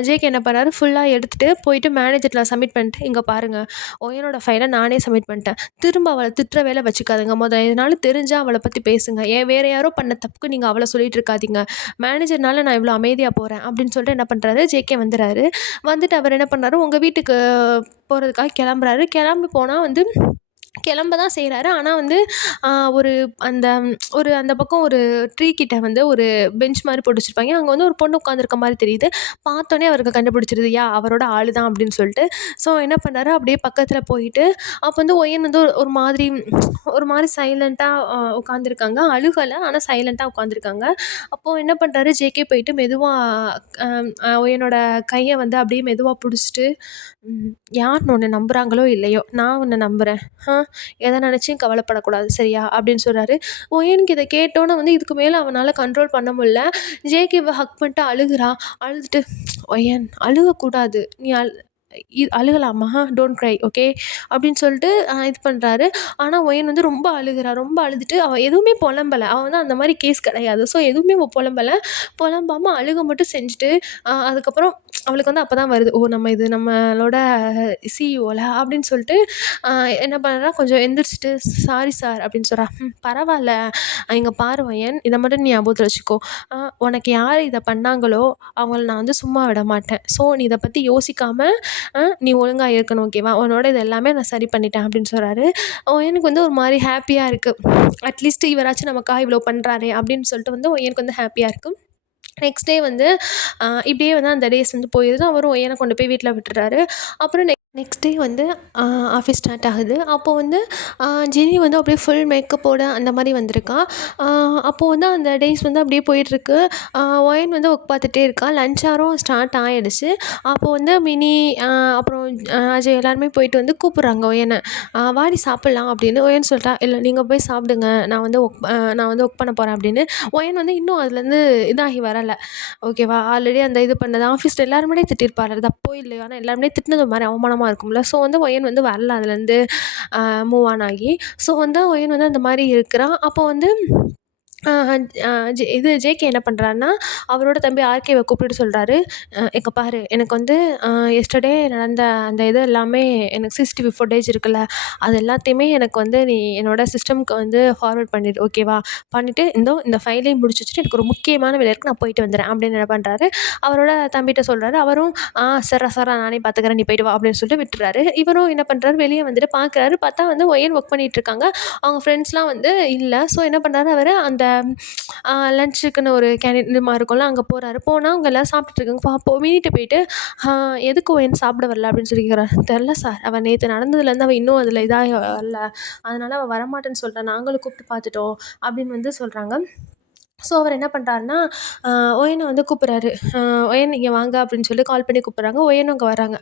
ஜேகே என்ன பண்ணாரு, ஃபுல்லாக எடுத்துகிட்டு போயிட்டு மேனேஜர்ல சப்மிட் பண்ணிட்டு, "இங்கே பாருங்கள், ஒயனோட ஃபைலை நானே சப்மிட் பண்ணிட்டேன். திரும்ப அவளை திட்டுற வேலை வச்சுக்காதுங்க. எதனாலும் தெரிஞ்சால் அவளை பற்றி பேசுங்க. ஏன் வேறு யாரோ பண்ண தப்புக்கு நீங்கள் அவளை சொல்லிட்டு இருக்காதீங்க. மேனேஜர்னால நான் இவ்வளோ அமைதியாக போகிறேன்" அப்படின்னு சொல்லிட்டு என்ன பண்ணுறாரு, ஜேகே வந்துடுறாரு. வந்துட்டு அவர் என்ன பண்ணாரு, உங்கள் வீட்டுக்கு போகிறதுக்காக கிளம்புறாரு. கிளம்பி போனால் வந்து கிளம்ப தான் செய்கிறாரு. ஆனால் வந்து ஒரு அந்த அந்த பக்கம் ஒரு ட்ரீ கிட்ட வந்து ஒரு பெஞ்ச் மாதிரி போட்டு வச்சுருப்பாங்க. அங்கே வந்து ஒரு பொண்ணு உட்காந்துருக்க மாதிரி தெரியுது. பார்த்தோன்னே அவருக்கு கண்டுபிடிச்சிருது, அவரோட ஆளு தான் அப்படின்னு சொல்லிட்டு. ஸோ என்ன பண்ணாரு, அப்படியே பக்கத்தில் போயிட்டு அப்போ வந்து ஒயன் வந்து ஒரு மாதிரி சைலண்ட்டாக உட்காந்துருக்காங்க. அழுகலை, ஆனால் சைலண்ட்டாக உட்காந்துருக்காங்க. அப்போது என்ன பண்ணுறாரு, ஜேகே போயிட்டு மெதுவாக ஒயனோட கையை வந்து அப்படியே மெதுவாக பிடிச்சிட்டு, யார் உன்னை நம்புகிறாங்களோ இல்லையோ, நான் உன்னை நம்புகிறேன். எதை நினச்சும் கவலைப்படக்கூடாது, சரியா அப்படின்னு சொல்கிறாரு. ஒயனுக்கு இதை கேட்டோன்னே வந்து இதுக்கு மேலே அவனால் கண்ட்ரோல் பண்ண முடியல. ஜேகேவை ஹக் பண்ணிட்டு அழுகுறா. அழுதுட்டு, ஒயன் அழுகக்கூடாது, நீ அழுகலாமா, டோன்ட் க்ரை, ஓகே அப்படின்னு சொல்லிட்டு இது பண்ணுறாரு. ஆனால் ஒயன் வந்து ரொம்ப அழுகிறா. ரொம்ப அழுதுட்டு அவள் எதுவுமே புலம்பலை. அவள் வந்து அந்த மாதிரி கேஸ் கிடையாது. ஸோ எதுவுமே அவள் புலம்பலை. புலம்பாமல் அழுக மட்டும் செஞ்சுட்டு அதுக்கப்புறம் அவளுக்கு வந்து அப்போ தான் வருது, நம்ம இது நம்மளோட சிஇஓல அப்படின்னு சொல்லிட்டு என்ன பண்ணுறா, கொஞ்சம் எந்திரிச்சிட்டு, "சாரி சார்" அப்படின்னு சொல்கிறா. பரவாயில்ல, இங்கே பாரு ஒயன், இதை மட்டும் நீ ஞாபகத்தில் வச்சுக்கோ. உனக்கு யார் இதை பண்ணாங்களோ அவங்கள நான் வந்து சும்மா விட மாட்டேன். ஸோ நீ இதை பற்றி யோசிக்காமல் நீ ஒழுங்காக இருக்கணும், ஓகேவா. உன்னோட இது எல்லாமே நான் சரி பண்ணிட்டேன் அப்படின்னு சொல்கிறாரு. எனக்கு வந்து ஒரு மாதிரி ஹாப்பியாக இருக்குது. அட்லீஸ்ட் இவராச்சும் நமக்காக இவ்வளோ பண்ணுறாரே அப்படின்னு சொல்லிட்டு வந்து எனக்கு வந்து ஹாப்பியாக இருக்குது. நெக்ஸ்ட் டே வந்து இப்படியே வந்து அந்த டேஸ் வந்து போயிடுது. அவரும் ஒயனை கொண்டு போய் வீட்டில் விட்டுறாரு. அப்புறம் நெக்ஸ்ட் டே வந்து ஆஃபீஸ் ஸ்டார்ட் ஆகுது. அப்போது வந்து ஜெனி வந்து அப்படியே ஃபுல் மேக்கப்போட அந்த மாதிரி வந்திருக்கா. அப்போது வந்து அந்த டேஸ் வந்து அப்படியே போயிட்டுருக்கு. ஒயன் வந்து ஒர்க் பார்த்துட்டே இருக்கா. லஞ்ச் ஹவரும் ஸ்டார்ட் ஆகிடுச்சு. அப்போது வந்து மினி அப்புறம் அஜய் எல்லாருமே போயிட்டு வந்து கூப்பிட்றாங்க ஒயனை, "வாடி சாப்பிட்லாம்" அப்படின்னு. ஒயன் சொல்லிட்டா, "இல்லை, நீங்கள் போய் சாப்பிடுங்க, நான் வந்து ஒர்க் பண்ண போகிறேன்" அப்படின்னு. ஒயன் வந்து இன்னும் அதுலேருந்து இதாகி வரலை, ஓகேவா. ஆல்ரெடி அந்த இது பண்ணது ஆஃபீஸில் எல்லாருமே திட்டிருப்பார், அது தப்போ இல்லையோ, ஆனால் எல்லாருமே திட்டினது மாதிரி அவமானமாக இருக்கும்ல. ஸோ வந்து ஒயன் வந்து வரல அதுலேருந்து மூவ் ஆன் ஆகி. ஸோ வந்து ஒயன் வந்து அந்த மாதிரி இருக்கிறான். அப்போ வந்து ஜேகே என்ன பண்ணுறாருன்னா, அவரோட தம்பி ஆர்கேவை கூப்பிட்டு சொல்கிறாரு, "இங்கே பாரு, எனக்கு வந்து எஸ்டர்டே நடந்த அந்த இது எல்லாமே எனக்கு சிசிடிவி ஃபுட்டேஜ் இருக்குல்ல, அது எல்லாத்தையுமே எனக்கு வந்து நீ என்னோடய சிஸ்டம்க்கு வந்து ஃபார்வர்ட் பண்ணிடு, ஓகேவா. பண்ணிவிட்டு இந்த ஃபைலையும் முடிச்சு வச்சுட்டு எனக்கு ஒரு முக்கியமான வேலை இருக்குது, நான் போயிட்டு வந்துடுறேன்" அப்படின்னு என்ன பண்ணுறாரு, அவரோட தம்பிகிட்ட சொல்கிறாரு. அவரும் சரா நானே பார்த்துக்கிறேன், நீ போயிட்டு வா" அப்படின்னு சொல்லிட்டு விட்டுறாரு. இவரும் என்ன பண்ணுறாரு, வெளியே வந்துட்டு பார்க்குறாரு. பார்த்தா வந்து ஒயன் ஒர்க் பண்ணிகிட்ருக்காங்க. அவங்க ஃப்ரெண்ட்ஸ்லாம் வந்து இல்லை. ஸோ என்ன பண்ணுறாரு, அவர் அந்த லஞ்சுக்குன்னு ஒரு கேண்டீன் இது மாதிரி இருக்கும்ல, அங்கே போகிறாரு. போனால் அவங்க எல்லாம் சாப்பிட்டுட்ருக்காங்க. அப்போது மினிட்ட போயிட்டு, "எதுக்கு ஒயன் சாப்பிட வரல?" அப்படின்னு சொல்லி கேட்குறாரு. "தெரில சார், அவள் நேற்று நடந்ததுலேருந்து அவள் இன்னும் அதில் இதாக வரல, அதனால் அவள் வரமாட்டேன்னு சொல்லிட்டா, நாங்களும் கூப்பிட்டு பார்த்துட்டோம்" அப்படின்னு வந்து சொல்கிறாங்க. ஸோ அவர் என்ன பண்ணுறாருன்னா, ஒயனை வந்து கூப்பிட்றாரு. "ஒயன் இங்கே வாங்க" அப்படின்னு சொல்லி கால் பண்ணி கூப்பிட்றாங்க. ஒயனும் அங்கே வராங்க.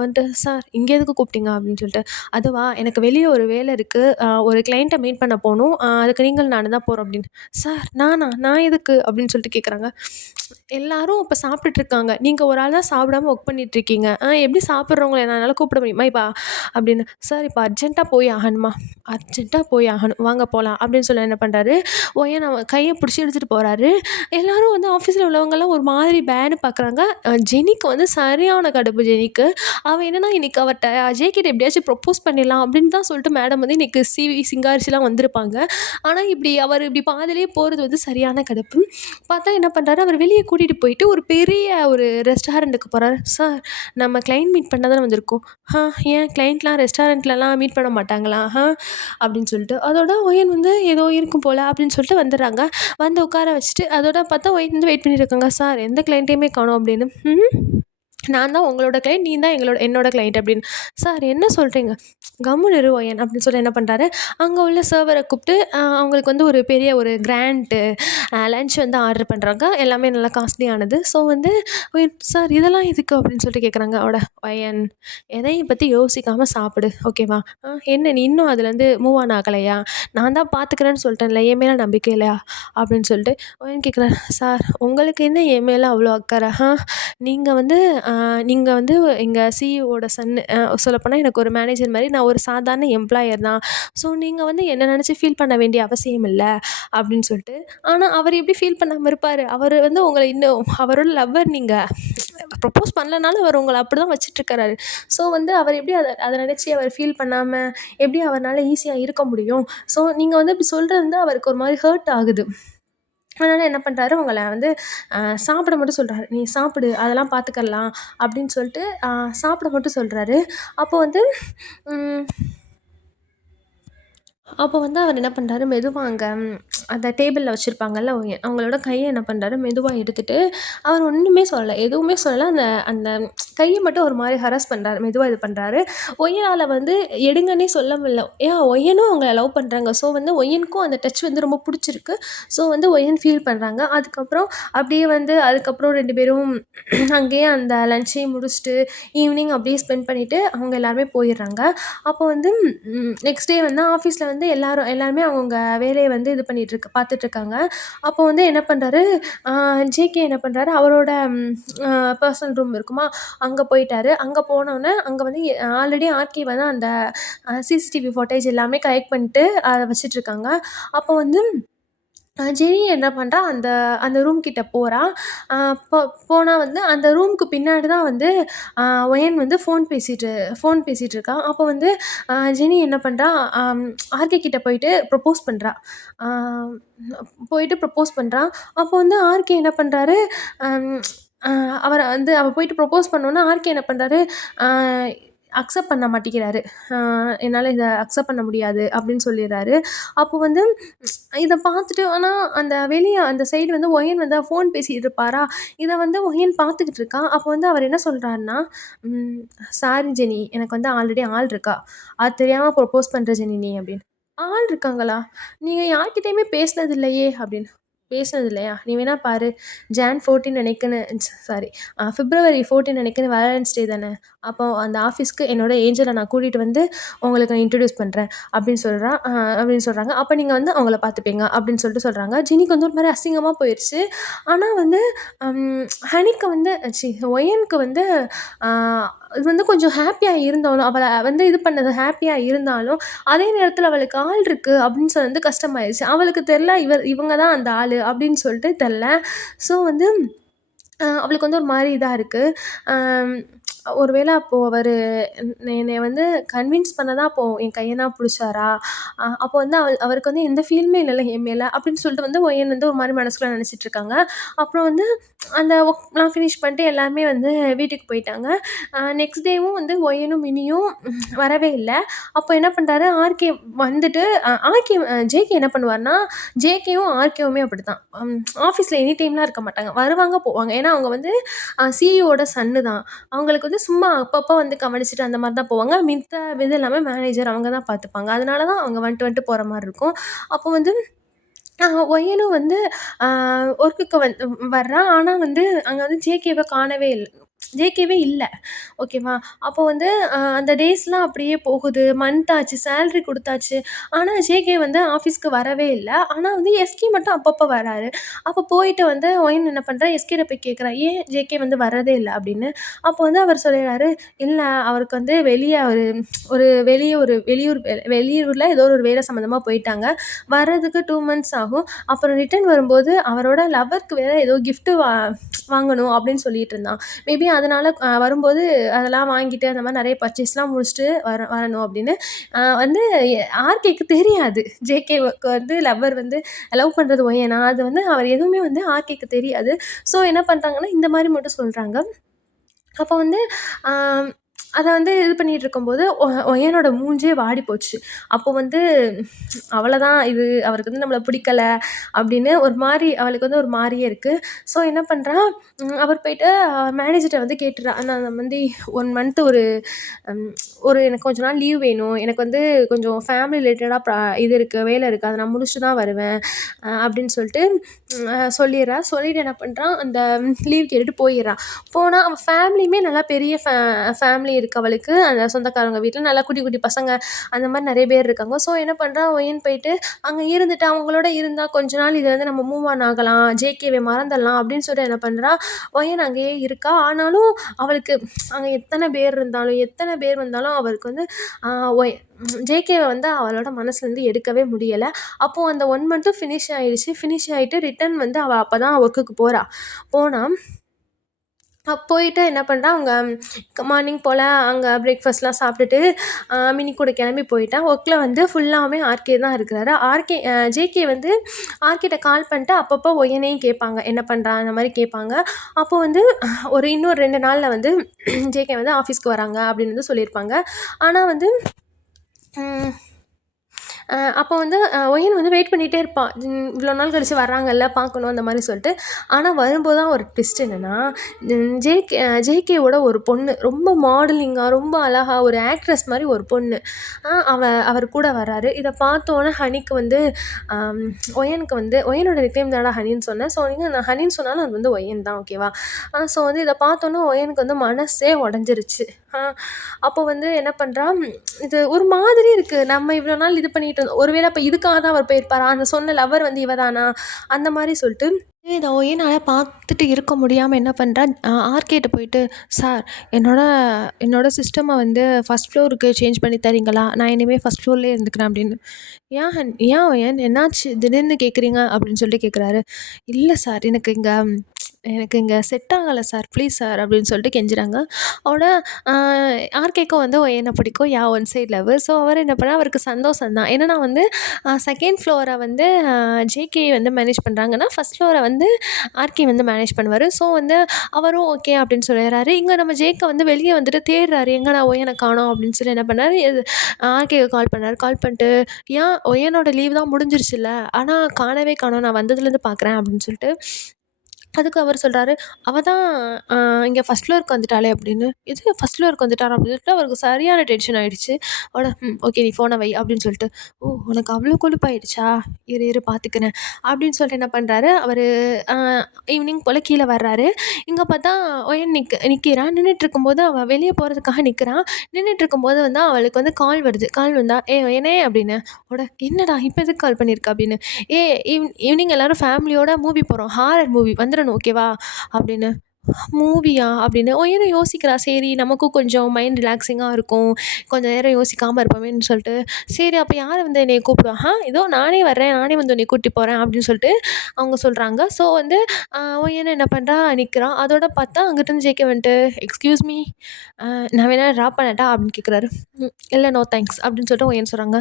வந்துட்டு, "சார், இங்கே எதுக்கு கூப்பிட்டீங்க?" அப்படின்னு சொல்லிட்டு. "அதுவா, எனக்கு வெளியே ஒரு வேலை இருக்குது, ஒரு கிளைண்ட்டை மீட் பண்ண போகணும், அதுக்கு நீங்களும் நானும் தான் போகிறோம்" அப்படின்னு. "சார், நான் எதுக்கு?" அப்படின்னு சொல்லிட்டு கேட்குறாங்க. "எல்லாரும் இப்போ சாப்பிட்டுட்ருக்காங்க, நீங்கள் ஒரு ஆள் தான் சாப்பிடாம ஒர்க் பண்ணிகிட்ருக்கீங்க, எப்படி சாப்பிட்றவங்கள என்னால் கூப்பிட முடியுமா இப்போ?" அப்படின்னு. "சார், இப்போ அர்ஜென்ட்டாக போய் ஆகணுமா?" "அர்ஜென்ட்டாக போய் ஆகணும், வாங்க போகலாம்" அப்படின்னு சொல்லி என்ன பண்ணுறாரு, ஒயன் அவன் கையை பிடிச்சி எடுத்துட்டு போறாரு. எல்லாரும் வந்து ஆஃபீஸ்ல உள்ளவங்கலாம் ஒரு மாதிரி பேன்னு பார்க்குறாங்க. ஜெனிக்கு வந்து சரியான கடுப்பு ஜெனிக்கு. அவ என்னன்னா இன்னைக்கு அவர்ட்ட அஜய் கிட்ட எப்படியாச்சும் ப்ரொப்போஸ் பண்ணிடலாம் அப்படின்னு தான் சொல்லிட்டு மேடம் வந்து இன்னைக்கு சீவி சிங்காரிச்சுலாம் வந்திருப்பாங்க. ஆனா அவர் இப்படி பாதியிலேயே போறது வந்து சரியான கடுப்பு. பார்த்தா என்ன பண்றாரு, அவர் வெளிய கூட்டிட்டு போயிட்டு ஒரு பெரிய ஒரு ரெஸ்டாரண்ட்டுக்கு போறாரு. "சார், நம்ம கிளையண்ட் மீட் பண்ண தானே வந்திருக்கோம்." ஏன் கிளையண்ட்லாம் ரெஸ்டாரண்ட்லலாம் மீட் பண்ண மாட்டாங்களா?" அப்படின்னு சொல்லிட்டு. அதோட ஒயன் வந்து ஏதோ இருக்கும் போல அப்படின்னு சொல்லிட்டு வந்துடுறாங்க. வந்து உட்கார வச்சுட்டு அதோட பார்த்தா ஒயன் வந்து வெயிட் பண்ணிட்டு இருக்காங்க. "சார், எந்த கிளையண்ட்டையுமே காணோம்." அப்படின்னு. நான் தான் உங்களோட கிளையண்ட், நீ தான் என்னோட கிளையண்ட் அப்படின்னு. "சார், என்ன சொல்கிறீங்க?" "கம்முனு இரு ஒயன்" அப்படின்னு சொல்லி என்ன பண்ணுறாரு, அங்கே உள்ள சர்வரை கூப்பிட்டு அவங்களுக்கு வந்து ஒரு பெரிய ஒரு கிராண்டு லன்ச் வந்து ஆர்டர் பண்ணுறாங்க. எல்லாமே நல்லா காஸ்ட்லியானது. ஸோ வந்து ஒயன், "சார், இதெல்லாம் எதுக்கு?" அப்படின்னு சொல்லிட்டு கேட்குறாங்க. ஒயன், எதையும் பற்றி யோசிக்காமல் சாப்பிடு, ஓகேவா? என்ன நீ இன்னும் அதுலேருந்து மூவ் ஆன் ஆகலையா? நான் தான் பார்த்துக்கிறேன்னு சொல்லிட்டேன்ல, என் மேலே நம்பிக்கை இல்லையா? அப்படின்னு சொல்லிட்டு ஒயன் கேட்குறாரு. "சார், உங்களுக்கு என்ன என் மேலே அவ்வளோ அக்கறை? நீங்கள் வந்து நீங்க வந்து எங்க சிஇஓட சன்னு. சொல்லப்போனா எனக்கு ஒரு மேனேஜர் மாரி. நான் ஒரு சாதாரண எம்ப்ளாயர் தான். ஸோ நீங்க வந்து என்ன நெனச்சு ஃபீல் பண்ண வேண்டிய அவசியம் இல்ல." அப்படின்னு சொல்லிட்டு. ஆனா அவரு எப்படி ஃபீல் பண்ணாம இருப்பாரு? அவரு வந்து உங்கள இன்னும் அவரோட லவ்வர் நீங்க. ப்ரப்போஸ் பண்ணலனாலும் அவர் உங்கள அப்படிதான் வச்சுட்டுருக்காரு. ஸோ வந்து அவர் எப்படி அத அத நெனச்சு அவர் ஃபீல் பண்ணாம எப்படி அவர்னால ஈஸியா இருக்க முடியும்? ஸோ நீங்க வந்து இப்படி சொல்றது வந்து அவருக்கு ஒரு மாரி ஹர்ட் ஆகுது. அதனால என்ன பண்றாரு, உங்கள வந்து சாப்பிட மட்டும் சொல்றாரு. "நீ சாப்பிடு, அதெல்லாம் பார்த்துக்கலாம்." அப்படின்னு சொல்லிட்டு சாப்பிட மட்டும் சொல்றாரு. அப்போ வந்து ம் அப்போ வந்து அவர் என்ன பண்றாரு, மெதுவா அங்க அந்த டேபிள்ல வச்சிருப்பாங்கல்ல, அவங்களோட கைய என்ன பண்றாரு, மெதுவா எடுத்துட்டு அவர் ஒண்ணுமே சொல்லல. எதுவுமே சொல்லல. அந்த அந்த கைய மட்டும் ஒரு மாரி ஹராஸ் பண்றாரு. மெதுவா இது பண்றாரு. ஒய்யனால வந்து எடுங்கன்னே சொல்ல முடியல. ஒய்யனும் அவங்கள லவ் பண்றாங்க. ஸோ வந்து ஒய்யனுக்கும் அந்த டச் வந்து ரொம்ப புடிச்சிருக்கு. ஸோ வந்து ஒய்யன் ஃபீல் பண்றாங்க. அதுக்கப்புறம் அப்படியே வந்து அதுக்கப்புறம் 2 பேரும் அங்கேயே அந்த லன்ச்சையும் முடிச்சுட்டு, ஈவினிங் அப்படியே ஸ்பெண்ட் பண்ணிட்டு அவங்க எல்லாருமே போயிடுறாங்க. அப்போ வந்து நெக்ஸ்ட் டே வந்து ஆஃபீஸ்ல வந்து எல்லாருமே அவங்கவங்க வேலைய வந்து இது பார்த்துட்ருக்காங்க. அப்போ வந்து என்ன பண்றாரு, அ ஜேகே என்ன பண்றாரு, அவரோட பர்சனல் ரூம் இருக்குமா, அங்க போயிட்டாரு. அங்க போனோனே, அங்க வந்து ஆல்ரெடி ஆர்கி வந்து அந்த சிசிடிவி ஃபுட்டேஜ் எல்லாமே கலெக்ட் பண்ணிட்டு அத வச்சுட்ருக்காங்க. அப்போ வந்து ஜெனி என்ன பண்றா, அந்த அந்த ரூம் கிட்ட போறா. அ போ போனா வந்து அந்த ரூமுக்கு பின்னாடி தான் வந்து அ ஒயன் வந்து ஃபோன் பேசிட்டு இருக்கா. அப்போ வந்து ஜெனி என்ன பண்றா, அம் ஆர்கே கிட்ட போயிட்டு ப்ரொப்போஸ் பண்றா. அ போயிட்டு ப்ரொப்போஸ் பண்றா. அப்போ வந்து ஆர்கே என்ன பண்றாரு, அம் அ அவ போயிட்டு ப்ரொப்போஸ் பண்ணோனே, ஆர்கே என்ன பண்றாரு, அ அக்செப்ட் பண்ண மாட்டேங்கிறாரு. "என்னால இத அக்செப்ட் பண்ண முடியாது." அப்படின்னு சொல்லிர்றாரு. அப்போ வந்து இத பார்த்துட்டு ஆனா அந்த வெளிய அந்த சைடு வந்து ஒயன் வந்து ஃபோன் பேசிட்டு இருப்பாரா, இத வந்து ஒயன் பார்த்துக்கிட்டு இருக்கா. அப்போ வந்து அவர் என்ன சொல்றாருன்னா, ம் "சாரி ஜெனி, எனக்கு வந்து ஆல்ரெடி ஆள் இருக்கா. அது தெரியாம ப்ரொப்போஸ் பண்ற ஜெனி நீ" அப்படின்னு. "ஆள் இருக்காங்களா? நீங்க யார்கிட்டயுமே பேசினது இல்லையே?" அப்படின்னு. "பேசினது இல்லையா? நீ வேணா பாரு. ஜான் 14 நெனைக்குன்னு சாரி பிப்ரவரி 14 நெனைக்குன்னு வேலண்டைன்ஸ் டே தானே. அப்போ அந்த ஆஃபீஸ்க்கு என்னோட ஏஞ்சல நான் கூட்டிட்டு வந்து உங்களுக்கு நான் இன்ட்ரோடியூஸ் பண்றேன்." அப்படின்னு அப்படின்னு சொல்றாங்க. "அப்ப நீங்க வந்து அவங்கள பார்த்துப்பீங்க." அப்படின்னு சொல்றாங்க. ஜெனிக்கு வந்து ஒரு மாரி அசிங்கமா போயிருச்சு. ஆனா வந்து ஹனிக்கு வந்து ஒயனுக்கு வந்து அ இது வந்து கொஞ்சம் ஹேப்பியா இருந்தாலும், அவள வந்து இது பண்ணது ஹேப்பியா இருந்தாலும், அதே நேரத்தில அவளுக்கு ஆள் இருக்கு அப்படின்னு வந்து கஷ்டமாயிருச்சு. அவளுக்கு தெர்ல இவங்க தான் அந்த ஆளு அப்படின்னு சொல்லிட்டு தெர்ல. ஸோ வந்து அவளுக்கு வந்து ஒரு மாரி இதா இருக்கு. அம் ஒரு வேள அப்போ அவரு என்னைய வந்து கன்வின்ஸ் பண்ண தான் அப்போ என் கைய தான் புடிச்சாரா? அப்போ வந்து அவருக்கு வந்து எந்த ஃபீலுமே இல்லல்ல என் மேல அப்படின்னு சொல்லிட்டு வந்து ஒயன் வந்து ஒரு மாரி மனசுக்குள்ள நெனச்சிட்டுருக்காங்க. அப்புறம் வந்து அந்த ஒர்க்லாம் ஃபினிஷ் பண்ணிட்டு எல்லாருமே வந்து வீட்டுக்கு போயிட்டாங்க. நெக்ஸ்ட் டேவும் வந்து ஒயனும் மினியும் வரவே இல்ல. அப்போ என்ன பண்றாரு, ஆர்கே வந்துட்டு ஜேகே என்ன பண்ணுவாருன்னா, ஜேகேவும் ஆர்கேவுமே அப்படித்தான். ஆஃபீஸ்ல எனி டைம்லாம் இருக்க மாட்டாங்க. வருவாங்க, போவாங்க. ஏன்னா அவங்க வந்து சிஇஓட சன்னு தான். அவங்களுக்கு வந்து சும்மா அப்பப்போ வந்து கவனிச்சுட்டு அந்த மாரி தான் போவாங்க. மித்த இது எல்லாமே மேனேஜர் அவங்க தான் பார்த்துப்பாங்க. அதனால தான் அவங்க வந்துட்டு போற மாரி இருக்கும். அப்போ வந்து ஒய்யனும் வந்து அ ஒர்க்குக்கு வர்றா. ஆனா வந்து அங்க வந்து ஜேகேவ காணவே இல்ல. ஜேகேவே இல்ல. ஓகேவா? அப்போ வந்து அந்த டேஸ்லாம் அப்படியே போகுது. மந்த் ஆச்சு, சேலரி குடுத்தாச்சு. ஆனா ஜேகே வந்து ஆஃபீஸ்க்கு வரவே இல்ல. ஆனா வந்து எஸ்கே மட்டும் அப்பப்ப வராரு. அப்ப போயிட்டு வந்து ஒயின் என்ன பண்றா, எஸ்கேட்ட போய் கேட்கிறா, "ஏன் ஜேகே வந்து வரதே இல்ல?" அப்படின்னு. அப்போ வந்து அவர் சொல்லிறாரு, "இல்ல அவருக்கு வந்து வெளிய ஒரு ஒரு வெளிய ஒரு வெளியூர்ல ஏதோ ஒரு வேலை சம்மந்தமா போயிட்டாங்க. வர்றதுக்கு 2 மந்த்ஸ் ஆகும். அப்புறம் ரிட்டர்ன் வரும்போது அவரோட லவருக்கு வேற ஏதோ கிஃப்ட் வாங்கணும் அப்படின்னு சொல்லிட்டு இருந்தான். மேபி அதனால வரும்போது அதெல்லாம் வாங்கிட்டு அந்த மாரி நெறைய பர்ச்சேஸ்லாம் முடிச்சுட்டு வரணும் அப்படின்னு. வந்து ஆர்கேக்கு தெரியாது. ஜேகேவுக்கு வந்து லவ்வர் வந்து லவ் பண்றது ஒய்யனா, அது வந்து அவர் எதுவுமே வந்து ஆர்கேக்கு தெரியாது. ஸோ என்ன பண்றாங்கன்னா, இந்த மாரி மட்டும் சொல்றாங்க. அப்போ வந்து ஆ அத வந்து இது பண்ணிட்டு இருக்கும்போது, ஒயனோட மூஞ்சே வாடி போச்சு. அப்போ வந்து அவ்வளதான் இது அவருக்கு வந்து நம்மள பிடிக்கல அப்படின்னு ஒரு மாரி அவளுக்கு வந்து ஒரு மாரியே இருக்கு. ஸோ என்ன பண்றா, அவர் போயிட்டு மேனேஜர்ட்ட வந்து கேட்டுறா, "நான் அந்த மாரி 1 மந்த் ஒரு ம் ஒரு எனக்கு கொஞ்ச நாள் லீவ் வேணும். எனக்கு வந்து கொஞ்சம் ஃபேமிலி ரிலேட்டடா இது இருக்கு, வேலை இருக்கு. அத நான் முடிச்சுட்டு தான் வருவேன்." அப்படின்னு சொல்லிட்டு சொல்லிர்றா. சொல்லிட்டு என்ன பண்றான், அந்த லீவ் கேட்டுட்டு போயிர்றான். போனா அவ ஃபேமிலியுமே நல்லா பெரிய ஃபேமிலி இருக்கு அவளுக்கு. அந்த சொந்தக்காரவங்க வீட்ல நல்லா குட்டி, குட்டி பசங்க அந்த மாரி நெறைய பேர் இருக்காங்க. ஸோ என்ன பண்றா, ஒயின் போயிட்டு அங்க இருந்துட்டு அவங்களோட இருந்தா கொஞ்ச நாள் இது வந்து நம்ம மூவ் ஆன் ஆகலாம். ஜேகேவ மறந்துடலாம் அப்படின்னு சொல்லிட்டு என்ன பண்றா, ஒயின் அங்கேயே இருக்கா. ஆனாலும் அவளுக்கு அங்க எத்தன பேர் இருந்தாலும், எத்தன பேர் வந்தாலும் அவருக்கு வந்து அ ஒய் ஜேகேவ வந்து அவளோட மனசுலேருந்து எடுக்கவே முடியல. அப்போ அந்த 1 மந்த்தும் ஃபினிஷ் ஆயிடுச்சு. ஃபினிஷ் ஆயிட்டு ரிட்டர்ன் வந்து அவ அப்பதான் ஒர்க்குக்கு போறா. போனா போயிட்டு என்ன பண்றா, அவங்க மார்னிங் போல அங்க பிரேக்ஃபாஸ்ட்லாம் சாப்பிட்டுட்டு மினி கூட கிளம்பி போயிட்டா. ஒர்க்ல வந்து ஃபுல்லாவுமே ஆர்கே தான் இருக்கிறாரு. ஆர்கே ஜேகே வந்து ஆர்கேட்ட கால் பண்ணிட்டு அப்பப்போ ஒய்யனையும் கேட்பாங்க. என்ன பண்றான்? அந்த மாரி கேட்பாங்க. அப்போ வந்து இன்னும் 2 நாள்ல வந்து ஜேகே வந்து ஆஃபீஸ்க்கு வராங்க அப்படின்னு வந்து சொல்லியிருப்பாங்க. ஆனா வந்து ம் அப்போ வந்து ஒயின் வந்து வெயிட் பண்ணிட்டே இருப்பான். இவ்வளோ நாள் கழிச்சு வர்றாங்கல்ல, பார்க்கணும் அந்த மாரி சொல்லிட்டு. ஆனா வரும்போது தான் ஒரு ட்விஸ்ட் என்னன்னா, ஜேகேவோட ஒரு பொண்ணு ரொம்ப மாடலிங்கா, ரொம்ப அழகா ஒரு ஆக்ட்ரஸ் மாரி ஒரு பொண்ணு. அவர் கூட வராரு. இத பார்த்தோனே ஹனிக்கு வந்து அம் ஒயனுக்கு வந்து ஒயனோட நிக்நேம் தானடா ஹனின்னு சொன்னேன். ஸோ நீங்க நான் ஹனின்னு சொன்னாலும் அது வந்து ஒயன் தான் ஓகேவா? ஸோ வந்து இத பார்த்தோனே ஒயனுக்கு வந்து மனசே உடைஞ்சிருச்சு. அ அப்போ வந்து என்ன பண்றா, இது ஒரு மாதிரி இருக்கு. நம்ம இவ்வளோ நாள் இது பண்ணிட்டு இருந்தோம். ஒருவேளை அப்ப இதுக்காக தான் அவர் போயிருப்பாரா? அந்த சொன்ன லவ்வர் வந்து இவ தானா? அந்த மாரி சொல்ட்டு இத ஒய்னால பார்த்துட்டு இருக்க முடியாம என்ன பண்றா, ஆர்கேட்ட போயிட்டு, "சார் என்னோட என்னோட சிஸ்டம வந்து ஃபர்ஸ்ட் ஃப்ளோருக்கு சேஞ்ச் பண்ணி தரீங்களா? நான் இனிமே ஃபர்ஸ்ட் ஃப்ளோர்லயே இருந்துக்கிறேன்" அப்படின்னு. "ஏன் ஒயன் என்னாச்சு? திடீர்னு கேட்குறீங்க?" அப்படின்னு சொல்லிட்டு கேட்குறாரு. "இல்ல சார் எனக்கு இங்க செட் ஆகல சார். ப்ளீஸ் சார்" அப்படின்னு சொல்லிட்டு கெஞ்சுறாங்க. அவனோட அ ஆர்கேக்கும் வந்து ஒயன பிடிக்கும். One side love. ஸோ அவர் என்ன பண்ணா, அவருக்கு சந்தோஷம் தான். என்னன்னா வந்து 2ண்ட் ஃப்ளோர வந்து ஜேகே வந்து மேனேஜ் பண்றாங்கன்னா, ஃபர்ஸ்ட் ஃப்ளோர வந்து ஆர்கே வந்து மேனேஜ் பண்ணுவாரு. ஸோ வந்து அவரும் ஓகே அப்படின்னு சொல்லிடுறாரு. இங்க நம்ம ஜேக்க வந்து வெளிய வந்துட்டு தேடுறாரு. எங்கடா ஒயன காணோம் அப்படின்னு சொல்லி என்ன பண்ணாரு, ஆர்கேக்கு கால் பண்ணாரு. கால் பண்ணிட்டு, "ஏன் ஒயனோட லீவ் தான் முடிஞ்சிருச்சுல்ல, ஆனா காணவே காணோம். நான் வந்ததுலேருந்து பார்க்குறேன்" அப்படின்னு சொல்லிட்டு அதுக்கு அவர் சொல்றாரு, "அவ தான் அ இங்க ஃபர்ஸ்ட் ஃப்ளோருக்கு வந்துட்டாளே" அப்படின்னு. "எது ஃபர்ஸ்ட் ஃப்ளோருக்கு வந்துட்டாரா?" அப்படின்னு சொல்லிட்டு அவருக்கு சரியான டென்ஷன் ஆயிடுச்சு. உடனே ஓகே நீ ஃபோன வை" அப்படின்னு சொல்லிட்டு, "ஓ! உனக்கு அவ்ளோ கொழுப்பாயிடுச்சா? இரு பார்த்துக்கிறேன்" அப்படின்னு சொல்லிட்டு என்ன பண்றாரு, அவரு அ ஈவினிங் போல கீழ வர்றாரு. இங்க பார்த்தா ஒயன் நிக்கிறான். நின்னுட்டுருக்கும்போது அவ வெளிய போறதுக்காக நிக்கிறான். நின்னுட்டுருக்கும்போது வந்து அவளுக்கு வந்து கால் வருது. கால் வந்தா, "ஏய் ஒயனே" அப்படின்னு. "என்னடா இப்ப எதுக்கு கால் பண்ணியிருக்க?" அப்படின்னு. ஈவினிங் எல்லாரும் ஃபேமிலியோட மூவி போறோம். ஹாரர் மூவி வந்துரணும் ஓகேவா? அப்படின்னு. மூவியா? அப்படின்னு. இவனும் யோசிக்கிறா. சரி நமக்கும் கொஞ்சம் மைண்ட் ரிலாக்ஸிங்கா இருக்கும். கொஞ்சம் நேரம் யோசிக்காம இருப்போமேன்னு சொல்லிட்டு, சரி அப்ப யார் வந்து என்னைய கூப்பிடுவா? இதோ நானே வர்றேன். நானே வந்து உன்னைய கூட்டிட்டு போறேன் அப்படின்னு சொல்லிட்டு அவங்க சொல்றாங்க. ஸோ வந்து ஒய்யன் என்ன பண்றா? நிக்கிறா. அதோட பார்த்தா அங்கிட்டுருந்து ஜேகே வந்துட்டு, "எக்ஸ்கியூஸ் மீ நான் வேணா ட்ராப் பண்ணட்டா?" அப்படின்னு கேட்குறாரு. "இல்ல நோ தேங்க்ஸ்" அப்படின்னு சொல்லிட்டு ஒய்யன் சொல்றாங்க.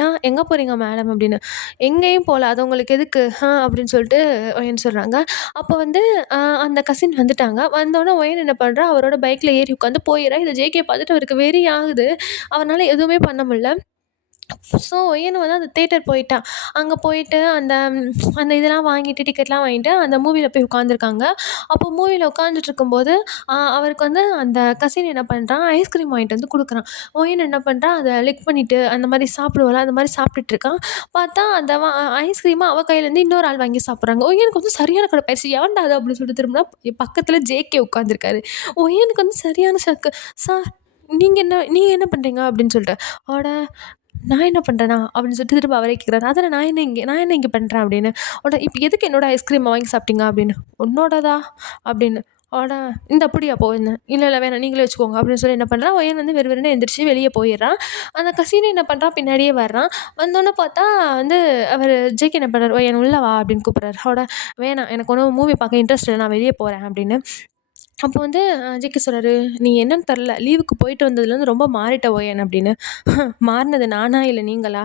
"ஏன் எங்க போறீங்க மேடம்?" அப்படின்னு. "எங்கேயும் போல. அது உங்களுக்கு எதுக்கு? அப்படின்னு சொல்லிட்டு ஒயன் சொல்றாங்க. அப்போ வந்து அந்த கசின் வந்துட்டாங்க. வந்தோனே ஒயன் என்ன பண்றா, அவரோட பைக்ல ஏறி உட்காந்து போயிர்றா. இத ஜேகே பார்த்துட்டு அவருக்கு வெறி ஆகுது. அவரால எதுவுமே பண்ண முடியல. ஸோ ஒய்யன் வந்து அந்த தியேட்டர் போயிட்டான். அங்க போயிட்டு அந்த இதெல்லாம் வாங்கிட்டு டிக்கெட்லாம் வாங்கிட்டு அந்த மூவில போய் உட்காந்துருக்காங்க. அப்போ மூவில உட்காந்துட்ருக்கும்போது, அவருக்கு வந்து அந்த கசின் என்ன பண்றான், ஐஸ்கிரீம் வாங்கிட்டு வந்து குடுக்குறான். ஒய்யன் என்ன பண்றான், அத லிக் பண்ணிட்டு அந்த மாரி சாப்பிடுவோம்ல, அந்த மாரி சாப்பிட்டுட்ருக்கான். பார்த்தா அந்த ஐஸ்கிரீம அவ கையிலேருந்து இன்னொரு ஆள் வாங்கி சாப்பிடுறாங்க. ஒய்யனுக்கு வந்து சரியான கடுப்பாயிருச்சு. எவன்டா அது அப்படின்னு சொல்லிட்டு திரும்புனா, பக்கத்துல ஜேகே உட்காந்துருக்காரு. ஒய்யனுக்கு வந்து சரியான ஷாக்கு. "சார் நீங்க என்ன பண்றீங்க?" அப்படின்னு சொல்லிட்டு. அட நான் என்ன பண்றேனா? அப்படின்னு சொல்லிட்டு திரும்ப அவரே கேட்குறாரு. அதானே நான் என்ன இங்க பண்றேன் அப்படின்னு. உடனே இப்ப எதுக்கு என்னோட ஐஸ்கிரீம வாங்கி சாப்பிட்டீங்க அப்படின்னு. உன்னோடதா? அப்படின்னு. அட இந்தா புடி அப்போ என்ன. இல்ல, இல்ல வேணாம் நீங்களே வச்சுக்கோங்க அப்படின்னு சொல்லி என்ன பண்றான், ஒயன் வந்து வெறுவெறுன்னு எந்திரிச்சு வெளிய போயிர்றான். அந்த கசின் என்ன பண்றான், பின்னாடியே வர்றான். வந்தோனே பார்த்தா வந்து அவரு ஜேகே என்ன பண்றாரு, "ஒயன் உள்ள வா" அப்படின்னு கூப்பிடுறாரு. வேணாம் எனக்கு ஒன்னும் மூவி பார்க்க இன்ட்ரெஸ்ட் இல்ல. நான் வெளிய போறேன் அப்படின்னு. அப்போ வந்து ஜேகே சொல்றாரு, "நீ என்னன்னு தெர்ல. லீவுக்கு போயிட்டு வந்ததுலேருந்து ரொம்ப மாறிட்ட ஒயன்" அப்படின்னு. மாறுனது நானா? இல்ல நீங்களா?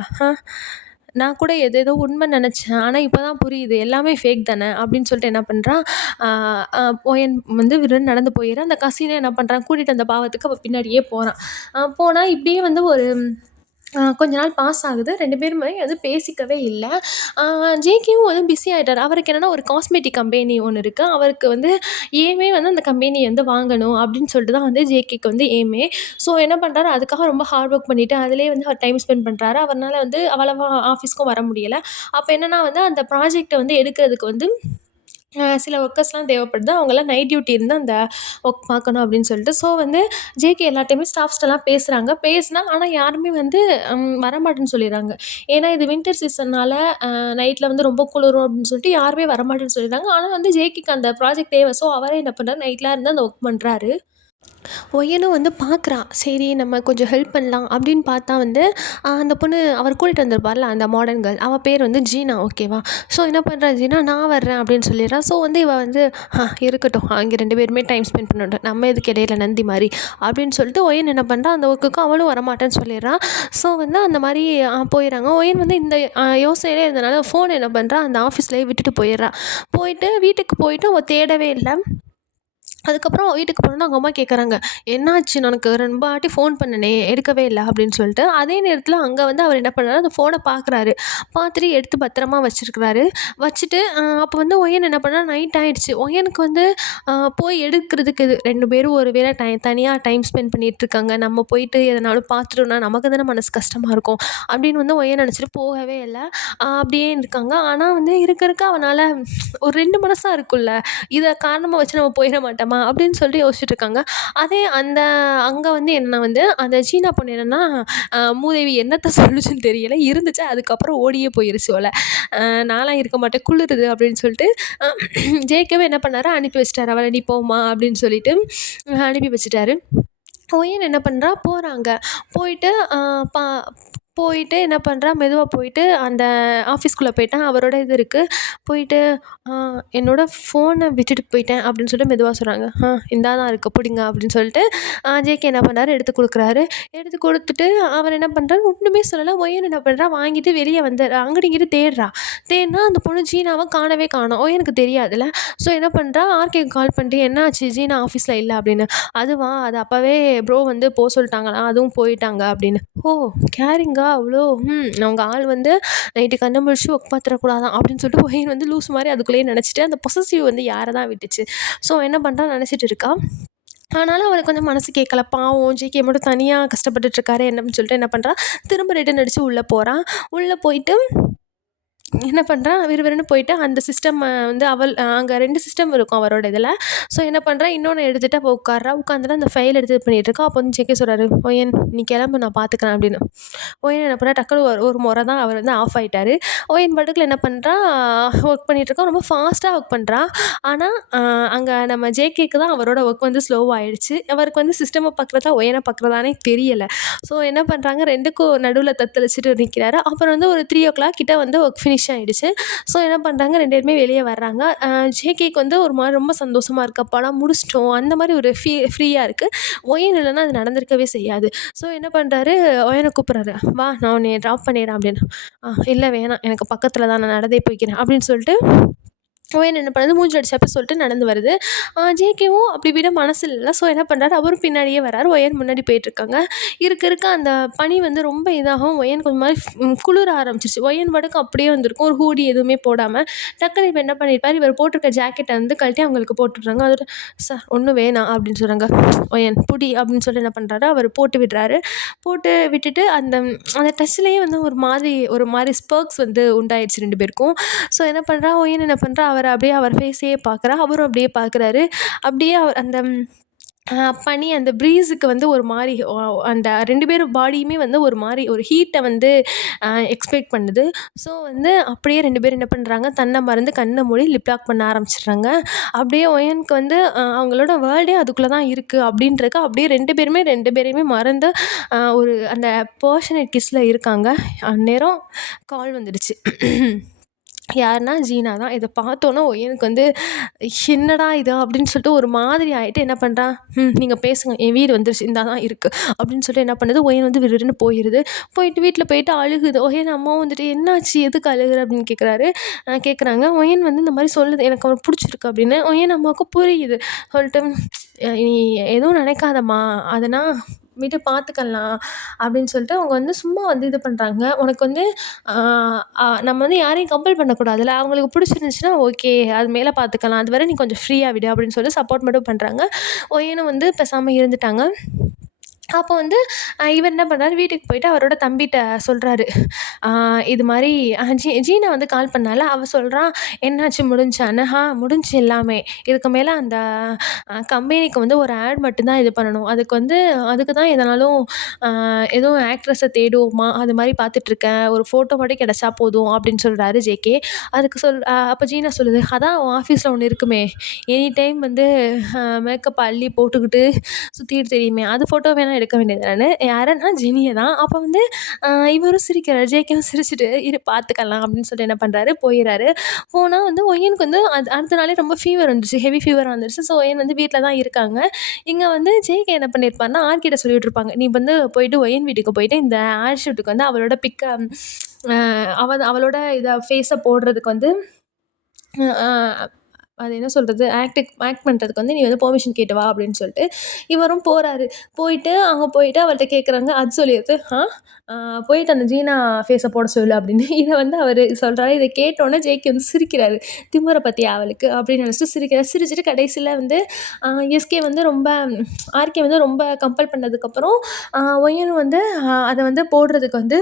நான் கூட ஏதேதோ உண்மை நெனச்சேன். ஆனா இப்ப தான் புரியுது. எல்லாமே ஃபேக் தானே! அப்படின்னு சொல்லிட்டு என்ன பண்றான், ஆ அ போயன் வந்து விருன்னு நடந்து போயிறான். அந்த கசினே என்ன பண்றான், கூட்டிட்டு வந்த பாவத்துக்கு அவ பின்னாடியே போறான். போனா இப்படியே வந்து ஒரு கொஞ்ச நாள் பாஸ் ஆகுது. 2 பேருமே வந்து பேசிக்கவே இல்ல. ஆ ஜேகேவும் வந்து பிஸி ஆயிட்டாரு. அவருக்கு என்னன்னா ஒரு காஸ்மெட்டிக் கம்பெனி ஒண்ணு இருக்கு. அவருக்கு வந்து எய்மே வந்து அந்த கம்பெனிய வந்து வாங்கணும் அப்படின்னு சொல்லிட்டு தான் வந்து ஜேகேக்கு வந்து எய்மே. ஸோ என்ன பண்றாரு, அதுக்காக ரொம்ப ஹார்ட் ஒர்க் பண்ணிட்டு அதிலேயே வந்து அவர் டைம் ஸ்பெண்ட் பண்றாரு. அவர்னால வந்து அவ்வளவா ஆஃபீஸ்க்கும் வர முடியல. அப்ப என்னன்னா வந்து அந்த ப்ராஜெக்ட்ட வந்து எடுக்கிறதுக்கு வந்து சில ஒர்க்கர்ஸ்லாம் தேவைப்படுது. அவங்கலாம் நைட் டியூட்டி இருந்து அந்த ஒர்க் பார்க்கணும் அப்படின்னு சொல்லிட்டு. ஸோ வந்து ஜேகே எல்லார்ட்டயுமே ஸ்டாஃப்ஸ்ட்டலாம் பேசுறாங்க. ஆனா யாருமே வந்து வரமாட்டேன்னு சொல்லிர்றாங்க. ஏன்னா இது வின்டர் சீசன்னால நைட்ல வந்து ரொம்ப குளிரும் அப்படின்னு சொல்லிட்டு யாருமே வரமாட்டேன்னு சொல்லிர்றாங்க. ஆனா வந்து ஜேகேக்கு அந்த ப்ராஜெக்ட் தேவ. ஸோ அவரே என்ன பண்றாரு, நைட்லாம் இருந்து அந்த ஒர்க் பண்றாரு. ஒய்யனும் வந்து பார்க்குறா. சரி நம்ம கொஞ்சம் ஹெல்ப் பண்ணலாம் அப்படின்னு பார்த்தா வந்து, அந்த பொண்ணு அவர் கூட்டிட்டு வந்திருப்பார்ல அந்த மாடர்ன் கேர்ள். அவ பேர் வந்து ஜீனா ஓகேவா? ஸோ என்ன பண்றா ஜீனா, நான் வர்றேன் அப்படின்னு சொல்லிடுறா. ஸோ வந்து இவ வந்து, இருக்கட்டும். அங்கே 2 பேருமே டைம் ஸ்பெண்ட் பண்ணட்டும். நம்ம எதுக்கு இடையில நந்தி மாரி அப்படின்னு சொல்லிட்டு ஒயன் என்ன பண்றா, அந்த ஒர்க்குக்கு அவளும் வரமாட்டேன்னு சொல்லிடுறா. ஸோ வந்து அந்த மாரி போயிர்றாங்க. ஒயன் வந்து இந்த யோசனையிலே இருந்தனால ஃபோன் என்ன பண்றா, அந்த ஆஃபீஸ்லயே விட்டுட்டு போயிர்றா. போயிட்டு வீட்டுக்கு போயிட்டு அவ தேடவே இல்ல. அதுக்கப்புறம் வீட்டுக்கு போனோனே அவங்க அம்மா கேட்குறாங்க, "என்னாச்சு? நான் உனக்கு ரொம்ப வாட்டி ஃபோன் பண்ணனே, எடுக்கவே இல்ல." அப்படின்னு சொல்லிட்டு. அதே நேரத்தில அங்க வந்து அவர் என்ன பண்ணாரு, அந்த ஃபோன பார்க்குறாரு. பார்த்துட்டு எடுத்து பத்திரமா வச்சிருக்கிறாரு. வச்சுட்டு அப்போ வந்து ஒயன் என்ன பண்ணா, நைட் ஆயிடுச்சு. ஒயனுக்கு வந்து அ போய் எடுக்கிறதுக்கு 2 பேரும் ஒரு வேளை தனியா டைம் ஸ்பெண்ட் பண்ணிட்டுருக்காங்க. நம்ம போயிட்டு எதனாலும் பார்த்துட்டோம்னா நமக்கு தானே மனசு கஷ்டமா இருக்கும். அப்படின்னு வந்து ஒயன் நினச்சிட்டு போகவே இல்ல. அப்படியே இருக்காங்க. ஆனா வந்து இருக்க இருக்க அவனால ஒரு 2 மனசா இருக்கும்ல. இத காரணமா வச்சு நம்ம போயிற மாட்டோமா? அப்படின்னு சொல்லிட்டு யோசிச்சுட்டு இருக்காங்க. அதே அங்க வந்து என்னன்னா வந்து, அந்த சீனா பொண்ணு என்னன்னா, மூதேவி என்னத்த சொல்லுச்சுன்னு தெரியல. இருந்துச்சு. அதுக்கப்புறம் ஓடியே போயிருச்சு போல. நான்லாம் இருக்க மாட்டேன். குளிருது அப்படின்னு சொல்லிட்டு, அ ஜேகேவும் என்ன பண்ணாரு, அனுப்பி வச்சுட்டாரு. அவள "நீ போம்மா" அப்படின்னு சொல்லிட்டு அனுப்பி வச்சுட்டாரு. ஒயின் என்ன பண்றா, போறாங்க. போயிட்டு பா போயிட்டு என்ன பண்றா, மெதுவா போயிட்டு அந்த ஆஃபீஸ்க்குள்ள போயிட்டா. அவரோட இது இருக்கு. போயிட்டு, "ஆ என்னோட ஃபோன விட்டுட்டு போயிட்டேன்" அப்படின்னு சொல்லிட்டு மெதுவா சொல்றாங்க. இந்தா தான் இருக்கு புடிங்க" அப்படின்னு சொல்லிட்டு ஜேகே என்ன பண்றாரு, எடுத்து குடுக்குறாரு. எடுத்து குடுத்துட்டு அவர் என்ன பண்றாரு, ஒண்ணுமே சொல்லல. ஒயன் என்ன பண்றா, வாங்கிட்டு வெளிய வந்து அங்கிட்டு இங்கிட்டு தேடுறா. தேடுனா அந்த பொண்ணு ஜீனாவ காணவே காணோம். ஒயனுக்கு தெரியாதுல்ல. ஸோ என்ன பண்றா, ஆர்கேக்கு கால் பண்ணிட்டு, "என்னாச்சு? ஜீனா ஆஃபீஸ்ல இல்ல" அப்படின்னு. "அதுவா, அது அப்பவே ப்ரோ வந்து சொல்ட்டாங்களாம். அதுவும் போயிட்டாங்க" அப்படின்னு. "ஓ! கேரிங்கா அவ்ளோ? அவங்க ஆள் வந்து நைட்டு கண்ண முழிச்சு ஒர்க் பாத்துறக்கூடாதாம்" அப்படின்னு சொல்லிட்டு ஒயன் வந்து லூசு மாரி அதுக்குள்ளேயே நெனச்சுட்டு, அந்த பொசசிவ் வந்து யார தான் விட்டுச்சு. ஸோ என்ன பண்றா, நெனச்சிட்டு இருக்கா. ஆனாலும் அவளுக்கு வந்து மனசு கேட்கல. பாவம் ஜேகே மட்டும் தனியா கஷ்டப்பட்டுட்டு இருக்காரே என்னன்னு சொல்லிட்டு என்ன பண்றா, திரும்ப ரிட்டர்ன் அடிச்சு உள்ள போறா. உள்ள போயிட்டு என்ன பண்றா, விறுவிறுன்னு போயிட்டு அந்த சிஸ்டம் வந்து அங்க 2 சிஸ்டம் இருக்கும் அவரோட இதுல. ஸோ என்ன பண்றா, இன்னொன்னு எடுத்துட்டு அவ உட்கார்றா. உட்காந்துட்டு அந்த ஃபைல் எடுத்து இது பண்ணிட்டு இருக்கா. அப்போ வந்து ஜேகே சொல்றாரு, "ஒயன் நீ கிளம்பு நான் பார்த்துக்கிறேன்" அப்படின்னு. ஒயன் என்ன பண்ணா, டக்குனு ஒரு முறை தான் அவர் வந்து ஆஃப் ஆயிட்டாரு. ஒயன் பாட்டுக்குல என்ன பண்றா, ஒர்க் பண்ணிட்டு இருக்கா. ரொம்ப ஃபாஸ்ட்டா ஒர்க் பண்றா. ஆனா, அங்க நம்ம ஜேகேக்கு தான் அவரோட ஒர்க் வந்து ஸ்லோவாயிடுச்சு. அவருக்கு வந்து சிஸ்டம பார்க்குறதா, ஒயன பார்க்குறதானே தெரியல. ஸோ என்ன பண்றாங்க, 2க்கும் நடுவுல தத்தளிச்சுட்டு நிக்கிறாரு. அப்புறம் வந்து ஒரு 3:00 கிட்ட வந்து ஒர்க் ஃபினிஷ் ஆயிடுச்சு. ஸோ என்ன பண்றாங்க, 2 பேருமே வெளிய வர்றாங்க. ஜேகேக்கு வந்து ஒரு மாரி ரொம்ப சந்தோஷமா இருக்கு. அப்பாடா முடிச்சுட்டோம். அந்த மாரி ஒரு ஃப்ரீயா இருக்கு. ஒயன் இல்லன்னா அது நடந்திருக்கவே செய்யாது. ஸோ என்ன பண்றாரு, ஒயன கூப்பிடுறாரு. "வா நான் உன்னைய ட்ராப் பண்ணிடுறேன்" அப்படின்னு. இல்ல வேணாம். எனக்கு பக்கத்துல தான். நான் நடந்தே போய்க்கிறேன்" அப்படின்னு சொல்லிட்டு ஒயன் என்ன பண்ணுது, மூஞ்சில அடிச்சாப்ப சொல்லிட்டு நடந்து வருது. ஜேகேவும் அப்படி விட மனசு இல்ல. ஸோ என்ன பண்ணுறாரு, அவரும் பின்னாடியே வராரு. ஒயன் முன்னாடி போயிட்டுருக்காங்க. இருக்க இருக்க அந்த பனி வந்து ரொம்ப இதாகும். ஒயனுக்கு ஒரு மாரி குளிர ஆரம்பிச்சிருச்சு. ஒயன் பாட்டுக்கு அப்படியே வந்திருக்கும். ஒரு ஹூடி எதுவுமே போடாம. டக்குனு இவரு என்ன பண்ணியிருப்பாரு, இவர் போட்டிருக்க ஜாக்கெட்ட வந்து கழட்டி அவங்களுக்கு போட்டுடுறாங்க. அதோட "சார் ஒண்ணும் வேணாம்" அப்படின்னு சொல்றாங்க. ஒயன் "புடி" அப்படின்னு சொல்லி என்ன பண்றாரு, அவரு போட்டு விடுறாரு. போட்டு விட்டுட்டு அந்த அந்த டச்லயே வந்து ஒரு மாரி ஸ்பர்க்ஸ் வந்து உண்டாயிருச்சு 2 பேருக்கும். ஸோ என்ன பண்றா, ஒயின் என்ன பண்றா, அப்படியே அவர் ஃபேஸையே பார்க்குறா. அவரும் அப்படியே பார்க்குறாரு. அப்படியே அந்த பனி அந்த ப்ரீஸுக்கு வந்து ஒரு மாரி அந்த 2 பேரும் பாடியுமே வந்து ஒரு மாரி ஒரு ஹீட்ட வந்து எக்ஸ்பெக்ட் பண்ணுது. ஸோ வந்து அப்படியே 2 பேரும் என்ன பண்றாங்க, தன்ன மறந்து கண்ண மூடி லிப் லாக் பண்ண ஆரம்பிச்சுடுறாங்க. அப்படியே ஒயனுக்கு வந்து அவங்களோட வேர்ல்டே அதுக்குள்ள தான் இருக்கு அப்படின்றதுக்கு அப்படியே 2 பேருமே 2 பேரையுமே மறந்து ஒரு அந்த பேஷனேட் கிஸ்ல இருக்காங்க. அந்நேரம் கால் வந்துடுச்சு. யாருன்னா ஜீனா தான். இத பார்த்தோன்னே ஒயனுக்கு வந்து என்னடா இது அப்படின்னு சொல்லிட்டு ஒரு மாதிரி ஆயிட்டு என்ன பண்றான், நீங்க பேசுங்க. என் வீடு வந்துருச்சு. இந்தா தான் இருக்கு அப்படின்னு சொல்லிட்டு என்ன பண்ணுது, ஒயன் வந்து விறுவிறுன்னு போயிருது. போயிட்டு வீட்ல போயிட்டு அழுகுது. ஒயன் அம்மாவும் வந்துட்டு என்னாச்சு? எதுக்கு அழுகுற? அப்படின்னு கேட்குறாங்க. ஒயன் வந்து இந்த மாரி சொல்லுது. எனக்கு அவன புடிச்சிருக்கு அப்படின்னு. ஒயன் அம்மாவுக்கு புரியுது. சொல்லிட்டு நீ எதுவும் நினைக்காதம்மா. அதெல்லாம் விடு பார்த்துக்கலாம் அப்படின்னு சொல்லிட்டு அவங்க வந்து சும்மா வந்து இது பண்றாங்க. உனக்கு வந்து ஆ நம்ம வந்து யாரையும் கம்பல் பண்ணக்கூடாதுல்ல. அவங்களுக்கு பிடிச்சிருந்துச்சுன்னா ஓகே. அது மேல பார்த்துக்கலாம். அதுவரை நீ கொஞ்சம் ஃப்ரீயா விடு அப்படின்னு சொல்லி சப்போர்ட் மட்டும் பண்றாங்க. ஒயனும் வந்து பேசாம இருந்துட்டாங்க. அப்போ வந்து இவர் என்ன பண்றாரு, வீட்டுக்கு போயிட்டு அவரோட தம்பிட்ட சொல்றாரு. இது மாரி ஜீனா வந்து கால் பண்ணால, அவ சொல்றா, "என்னாச்சு முடிஞ்சான்னு?" முடிஞ்சுச்சு எல்லாமே. இதுக்கு மேல அந்த கம்பெனிக்கு வந்து ஒரு ஆட் மட்டும் தான் இது பண்ணணும். அதுக்கு தான் எதனாலும் எதுவும் ஆக்ட்ரஸ தேடுவோமா, அது மாரி பார்த்துட்ருக்கேன். ஒரு ஃபோட்டோ மட்டும் கிடைச்சா போதும் அப்படின்னு சொல்றாரு ஜேகே. அதுக்கு அப்ப ஜீனா சொல்லுது, "அதான் உன் ஆஃபீஸ்ல ஒண்ணு இருக்குமே, எனி டைம் வந்து மேக்கப் அள்ளி போட்டுக்கிட்டு சுத்திட்டு தெரியுமே, அது ஃபோட்டோ வேணா எடுக்க வேண்டியது தானே." யாருன்னா ஜெனிய தான். அப்போ வந்து இவரும் சிரிக்கிறாரு. ஜேகேவும் சிரிச்சுட்டு, "இரு பார்த்துக்கலாம்" அப்படின்னு சொல்லிட்டு என்ன பண்றாரு, போயிறாரு. போனா வந்து ஒயனுக்கு வந்து அடுத்த நாளே ரொம்ப ஃபீவர் வந்துருச்சு. ஹெவி ஃபீவரா வந்துருச்சு. ஸோ ஒயன் வந்து வீட்ல தான் இருக்காங்க. இங்க வந்து ஜேகே என்ன பண்ணியிருப்பாருன்னா, ஆர்கிட்ட சொல்லிட்டு இருப்பாங்க. "நீ வந்து போயிட்டு ஒயன் வீட்டுக்கு போயிட்டு இந்த ஆட் ஷூட்டுக்கு வந்து அவளோட பிக்க அவளோட ஃபேஸ போடுறதுக்கு வந்து அ அது என்ன சொல்றது? ஆக்ட் பண்றதுக்கு வந்து நீ வந்து பெர்மிஷன் கேட்டு வா" அப்படின்னு சொல்லிட்டு, இவரும் போறாரு. போயிட்டு அவள்ட்ட கேட்குறாங்க. அது சொல்லியிருக்கு. போயிட்டு அந்த ஜீனா ஃபேஸ போட சொல்லு அப்படின்னு. இத வந்து அவரு சொல்றாரு. இத கேட்டோனே ஜேகே வந்து சிரிக்கிறாரு. திமிர பாத்தியா அவளுக்கு அப்படின்னு நினச்சிட்டு சிரிக்கிறாரு. சிரிச்சுட்டு கடைசில வந்து எஸ்கே வந்து ரொம்ப ஆர்கே வந்து ரொம்ப கம்பல் பண்ணதுக்கப்புறம் ஒய்யனும் வந்து அத வந்து போடுறதுக்கு வந்து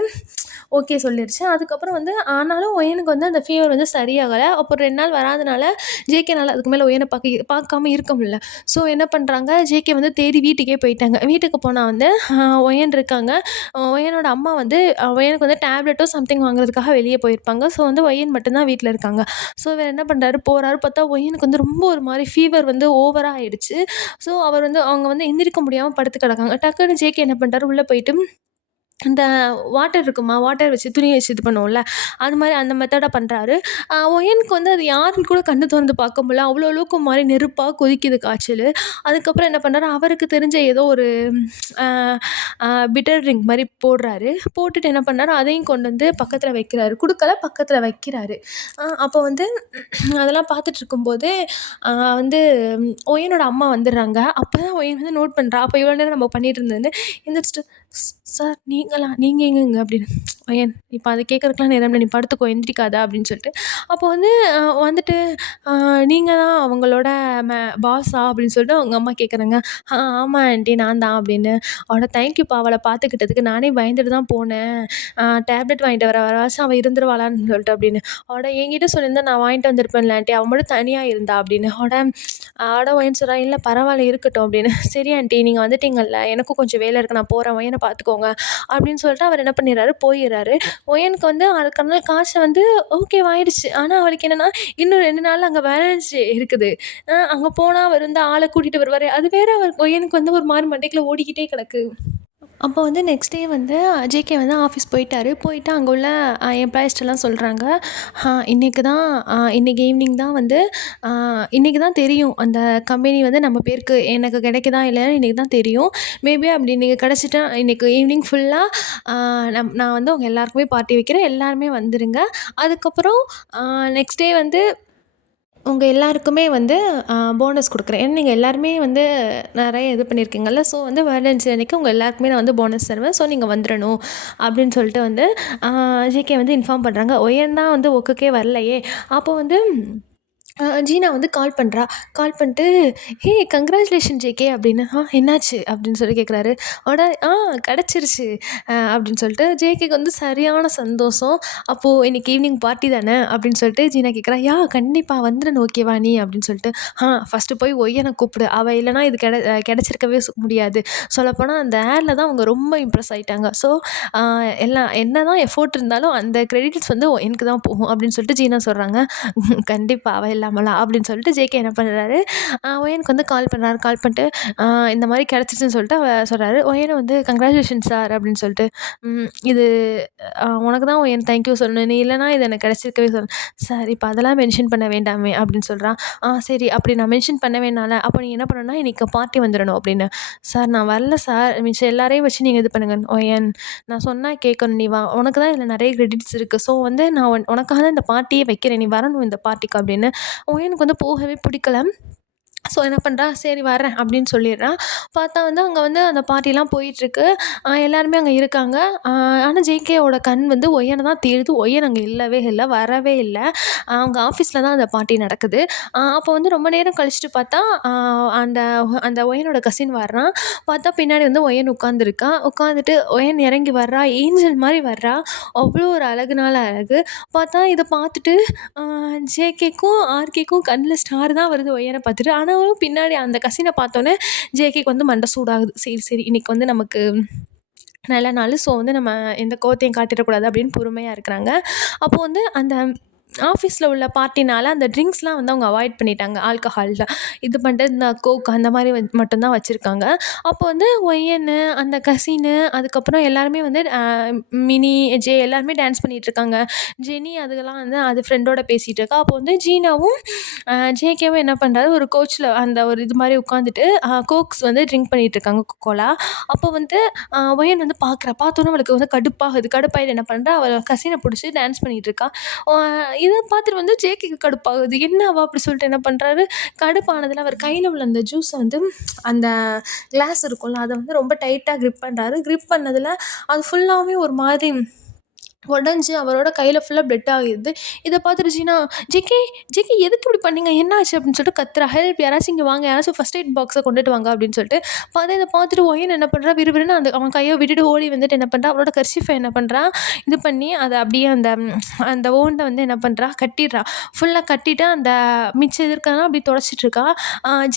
ஓகே சொல்லிருச்சு. அதுக்கப்புறம் வந்து ஆனாலும் ஒயனுக்கு வந்து அந்த ஃபீவர் வந்து சரியாகல. அப்புறம் 2 நாள் வராதனால ஜேகேனால அதுக்கு மேல ஒயன பார்க்காம இருக்க முடியல. ஸோ என்ன பண்றாங்க, ஜேகே வந்து தேடி வீட்டுக்கே போயிட்டாங்க. வீட்டுக்கு போனா வந்து ஒயன் இருக்காங்க. ஒயனோட அம்மா வந்து ஒயனுக்கு வந்து டேப்லெட்டோ சம்திங் வாங்குறதுக்காக வெளிய போயிருப்பாங்க. ஸோ வந்து ஒயன் மட்டும் தான் வீட்ல இருக்காங்க. ஸோ இவர் என்ன பண்றாரு, போறாரு. பார்த்தா ஒயனுக்கு வந்து ரொம்ப ஒரு மாரி ஃபீவர் வந்து ஓவரா ஆயிடுச்சு. ஸோ அவர் வந்து அவங்க வந்து எந்திரிக்க முடியாம படுத்து கிடக்காங்க. டக்குனு ஜேகே என்ன பண்றாரு, உள்ள போயிட்டு இந்த வாட்டர் இருக்குமா, வாட்டர் வச்சு துணி வச்சு இது பண்ணுவோம்ல, அது மாரி அந்த மெத்தட பண்றாரு. ஒயனுக்கு வந்து அது யாருன்னு கூட கண்ணு தொறந்து பார்க்க முடியல. அவ்வளோ அளவுக்கு ஒரு மாரி நெருப்பா கொதிக்குது காய்ச்சலு. அதுக்கப்புறம் என்ன பண்றாரு, அவருக்கு தெரிஞ்ச ஏதோ ஒரு அ அ பிட்டர் ட்ரிங்க் மாரி போடுறாரு. போட்டுட்டு என்ன பண்ணாரு, அதையும் கொண்டு வந்து பக்கத்துல வைக்கிறாரு. குடுக்கல, பக்கத்துல வைக்கிறாரு. அப்போ வந்து அதெல்லாம் பார்த்துட்ருக்கும்போது வந்து ஒயனோட அம்மா வந்துடுறாங்க. அப்பதான் ஒயன் வந்து நோட் பண்றா. அப்போ இவ்வளோ நேரம் நம்ம பண்ணிட்டு இருந்ததுன்னு எந்திரிச்சிட்டு, சார் நீங்களா? நீங்க எங்கங்க?" அப்படின்னு. "ஒயன் இப்ப அத கேட்கறதுக்குலாம் நேரம் இல்ல. நீ படுத்துக்கோ, எந்திரிக்காத" அப்படின்னு சொல்லிட்டு. அப்போ வந்து வந்துட்டு அ "நீங்க தான் அவங்களோட பாஸா?" அப்படின்னு சொல்லிட்டு அவங்க அம்மா கேட்குறாங்க. ஆமா ஆன்ட்டி நான் தான்" அப்படின்னு. "அட தேங்க்யூப்பா அவள பார்த்துக்கிட்டதுக்கு. நானே பயந்துட்டு தான் போனேன். டேப்லெட் வாங்கிட்டு வரவாச்சும் அவ இருந்துருவாளான்னு சொல்லிட்டு" அப்படின்னு. என்கிட்ட சொல்லியிருந்தா நான் வாங்கிட்டு வந்திருப்பேன்ல ஆன்ட்டி. அவ மட்டும் தனியா இருந்தா" அப்படின்னு. ஒயன் சொல்றா, "இல்ல பரவால்ல இருக்கட்டும்" அப்படின்னு. "சரி ஆன்ட்டி நீங்க வந்துட்டீங்கல்ல, எனக்கும் கொஞ்சம் வேலை இருக்கு. நான் போறேன். ஒயன பார்த்துக்கோங்க" அப்படின்னு சொல்லிட்டு அவர் என்ன பண்ணிடுறாரு, போயிடுறாரு. ஒயனுக்கு வந்து அடுத்த நாள் காய்ச்சல் வந்து ஓகேவாயிடுச்சு. ஆனா அவளுக்கு என்னன்னா, இன்னும் 2 நாள்ல அங்க வேலன்ஸ் டே இருக்குது. அங்க போனா அவர் வந்து ஆள கூட்டிட்டு வருவாரு. அது வேற ஒயனுக்கு வந்து ஒரு மாரி மண்டைக்குள்ள ஓடிக்கிட்டே கிடக்கு. அப்போ வந்து நெக்ஸ்ட் டே வந்து ஜேகே வந்து ஆஃபீஸ் போயிட்டாரு. போயிட்டு அங்கே உள்ள எம்ப்ளாயீஸ்ட்டலாம் சொல்கிறாங்க, இன்னைக்கு தான் இன்னைக்கு ஈவினிங் தான் வந்து இன்னைக்கு தான் தெரியும். அந்த கம்பெனி வந்து நம்ம பேருக்கு எனக்கு கிடைக்குதா இல்லையான்னு இன்னைக்கு தான் தெரியும். மேபி அப்படி இன்னைக்கு கிடச்சிட்டா இன்னைக்கு ஈவினிங் ஃபுல்லாக நான் வந்து உங்க எல்லாருக்குமே பார்ட்டி வைக்கிறேன். எல்லாருமே வந்துருங்க. அதுக்கப்புறம் நெக்ஸ்ட் டே வந்து உங்கள் எல்லாருக்குமே வந்து போனஸ் கொடுக்குறேன். ஏன்னா நீங்கள் எல்லாருமே வந்து நிறைய இது பண்ணியிருக்கீங்கள்ல. ஸோ வந்து வேலன்ஸ் அன்னைக்கு உங்கள் எல்லாருக்குமே நான் வந்து போனஸ் தருவேன். ஸோ நீங்கள் வந்துடணும் அப்படின்னு சொல்லிட்டு வந்து ஜேகே வந்து இன்ஃபார்ம் பண்ணுறாங்க. ஒயன் தான் வந்து ஒர்க்குக்கே வரலையே. அப்போ வந்து ஜீனா வந்து கால் பண்ணுறா. கால் பண்ணிட்டு, "ஹே கங்ராச்சுலேஷன் ஜேகே" அப்படின்னு. என்னாச்சு?" அப்படின்னு சொல்லி கேட்குறாரு. "அட கிடச்சிருச்சு" அப்படின்னு சொல்லிட்டு ஜேகேக்கு வந்து சரியான சந்தோஷம். "அப்போது இன்னைக்கு ஈவினிங் பார்ட்டி தானே?" அப்படின்னு சொல்லிட்டு ஜீனா கேட்குறா. கண்டிப்பாக வந்துடணும் ஓகேவா நீ?" அப்படின்னு சொல்லிட்டு. ஃபஸ்ட்டு போய் ஒய்யனை கூப்பிடு. அவள் இல்லைனா இது கிடச்சிருக்கவே முடியாது." சொல்லப்போனால் அந்த ஏரில் தான் அவங்க ரொம்ப இம்ப்ரெஸ் ஆகிட்டாங்க. ஸோ எல்லாம் என்ன தான் எஃபோர்ட் இருந்தாலும் அந்த கிரெடிட்ஸ் வந்து எனக்கு தான் போகும் அப்படின்னு சொல்லிட்டு ஜீனா சொல்கிறாங்க. கண்டிப்பாக அவள் இல்லாமலா அப்படின்னு சொல்லிட்டு ஜேகே என்ன பண்ணுறாரு, ஒயனுக்கு வந்து கால் பண்ணுறாரு. கால் பண்ணிட்டு இந்த மாதிரி கிடச்சிச்சின்னு சொல்லிட்டு அவர் சொல்கிறாரு. ஒயனை வந்து கங்க்ராச்சுலேஷன் சார் அப்படின்னு சொல்லிட்டு, இது உனக்கு தான் ஒயன் தேங்க்யூ சொல்லணும். நீ இல்லைனா இது எனக்கு கிடச்சிருக்கவே சொல்லணும். சார் இப்போ அதெல்லாம் மென்ஷன் பண்ண வேண்டாமே அப்படின்னு சொல்கிறான். சரி அப்படி நான் மென்ஷன் பண்ண வேணால, அப்போ நீ என்ன பண்ணணும்னா இன்றைக்கி பார்ட்டி வந்துடணும் அப்படின்னு. சார் நான் வரல சார், மிச்சம் எல்லாரையும் வச்சு நீங்கள் இது பண்ணுங்க. ஒயன் நான் சொன்னால் கேட்கணும், நீ வா, உனக்கு தான் இதில் நிறைய கிரெடிட்ஸ் இருக்குது. ஸோ வந்து நான் உனக்காக தான் இந்த பார்ட்டியே வைக்கிறேன், நீ வரணும் இந்த பார்ட்டிக்கு அப்படின்னு. எனக்கு வந்து போகவே பிடிக்கல. ஸோ என்ன பண்ணுறா, சரி வரேன் அப்படின்னு சொல்லிடுறான். பார்த்தா வந்து அங்கே வந்து அந்த பார்ட்டிலாம் போயிட்டுருக்கு. எல்லாருமே அங்கே இருக்காங்க. ஆனால் ஜேகேவோட கண் வந்து ஒய்யனை தான் தேடுது. ஒய்யன் அங்கே இல்லவே இல்லை, வரவே இல்லை. அவங்க ஆஃபீஸில் தான் அந்த பார்ட்டி நடக்குது. அப்போ வந்து ரொம்ப நேரம் கழிச்சுட்டு பார்த்தா அந்த அந்த ஒய்யனோட கசின் வர்றான். பார்த்தா பின்னாடி வந்து ஒய்யன் உட்காந்துருக்கா. உட்காந்துட்டு ஒய்யன் இறங்கி வர்றா, ஏஞ்சல் மாதிரி வர்றா. அவ்வளோ ஒரு அழகுனால அழகு. பார்த்தா இதை பார்த்துட்டு ஜேகேக்கும் ஆர்கேக்கும் கண்ணில் ஸ்டார் தான் வருது ஒய்யனை பார்த்துட்டு. ஆனாலும் பின்னாடி அந்த கசினை பார்த்தோன்னே ஜேகேக்கு வந்து மண்டை சூடாகுது. சரி இன்றைக்கி வந்து நமக்கு நல்ல நாள். ஸோ வந்து நம்ம எந்த கோவத்தையும் காட்டிடக்கூடாது அப்படின்னு பொறுமையாக இருக்கிறாங்க. அப்போது வந்து அந்த ஆஃபீஸில் உள்ள பார்ட்டினால் அந்த ட்ரிங்க்ஸ்லாம் வந்து அவங்க அவாய்ட் பண்ணிட்டாங்க. ஆல்கஹாலில் இது பண்ணிட்டு இந்த கோக் அந்த மாதிரி மட்டும்தான் வச்சுருக்காங்க. அப்போ வந்து ஒய்யன்னு அந்த கசினு அதுக்கப்புறம் எல்லாருமே வந்து மினி ஜே எல்லாருமே டான்ஸ் பண்ணிகிட்ருக்காங்க. ஜெனி அதுக்கெல்லாம் வந்து அது ஃப்ரெண்டோட பேசிகிட்டு இருக்கா. அப்போ வந்து ஜீனாவும் ஜேகேவும் என்ன பண்ணுறாரு, ஒரு கோச்சில் அந்த ஒரு இது மாதிரி உட்காந்துட்டு கோக்ஸ் வந்து ட்ரிங்க் பண்ணிகிட்ருக்காங்க, கோலா. அப்போ வந்து ஒயன் வந்து பார்த்தோன்னே அவளுக்கு வந்து கடுப்பாயிட்டு என்ன பண்ணுறா, அவள் கசினை பிடிச்சி டான்ஸ் பண்ணிகிட்டு இருக்கா. இதை பார்த்துட்டு வந்து ஜேகேக்கு கடுப்பாகுது. என்னவா அப்படி சொல்லிட்டு என்ன பண்ணுறாரு, கடுப்பானதில் அவர் கையில் உள்ள அந்த ஜூஸை வந்து அந்த கிளாஸ் இருக்கும்ல அதை வந்து ரொம்ப டைட்டாக க்ரிப் பண்ணுறாரு. க்ரிப் பண்ணதில் அது ஃபுல்லாகவே ஒரு மாதிரி உடஞ்சி அவரோட கையில் ஃபுல்லாக பிளட் ஆகிடுது. இதை பார்த்துட்டு ஜீனா, ஜேகே ஜேகே எதுக்கு இப்படி பண்ணீங்க, என்னாச்சு அப்படின்னு சொல்லிட்டு கத்துறா. ஹெல்ப், யாராச்சும் இங்கே வாங்க, யாராச்சும் ஃபஸ்ட் எய்ட் பாக்ஸை கொண்டுட்டு வாங்க அப்படின்னு சொல்லிட்டு. இதை பார்த்துட்டு ஒயன் என்ன பண்ணுறா, விறுவிறுன்னு அவன் கையை விட்டுட்டு ஓடி வந்துட்டு என்ன பண்ணுறா, அவளோட கர்ச்சிஃபை என்ன பண்ணுறா, இது பண்ணி அதை அப்படியே அந்த அந்த ஓண்டை வந்து என்ன பண்ணுறா, கட்டிடுறா. ஃபுல்லாக கட்டிட்டு அந்த மிச்சம் எதிர்க்கலாம் அப்படி தொடச்சிட்ருக்கா.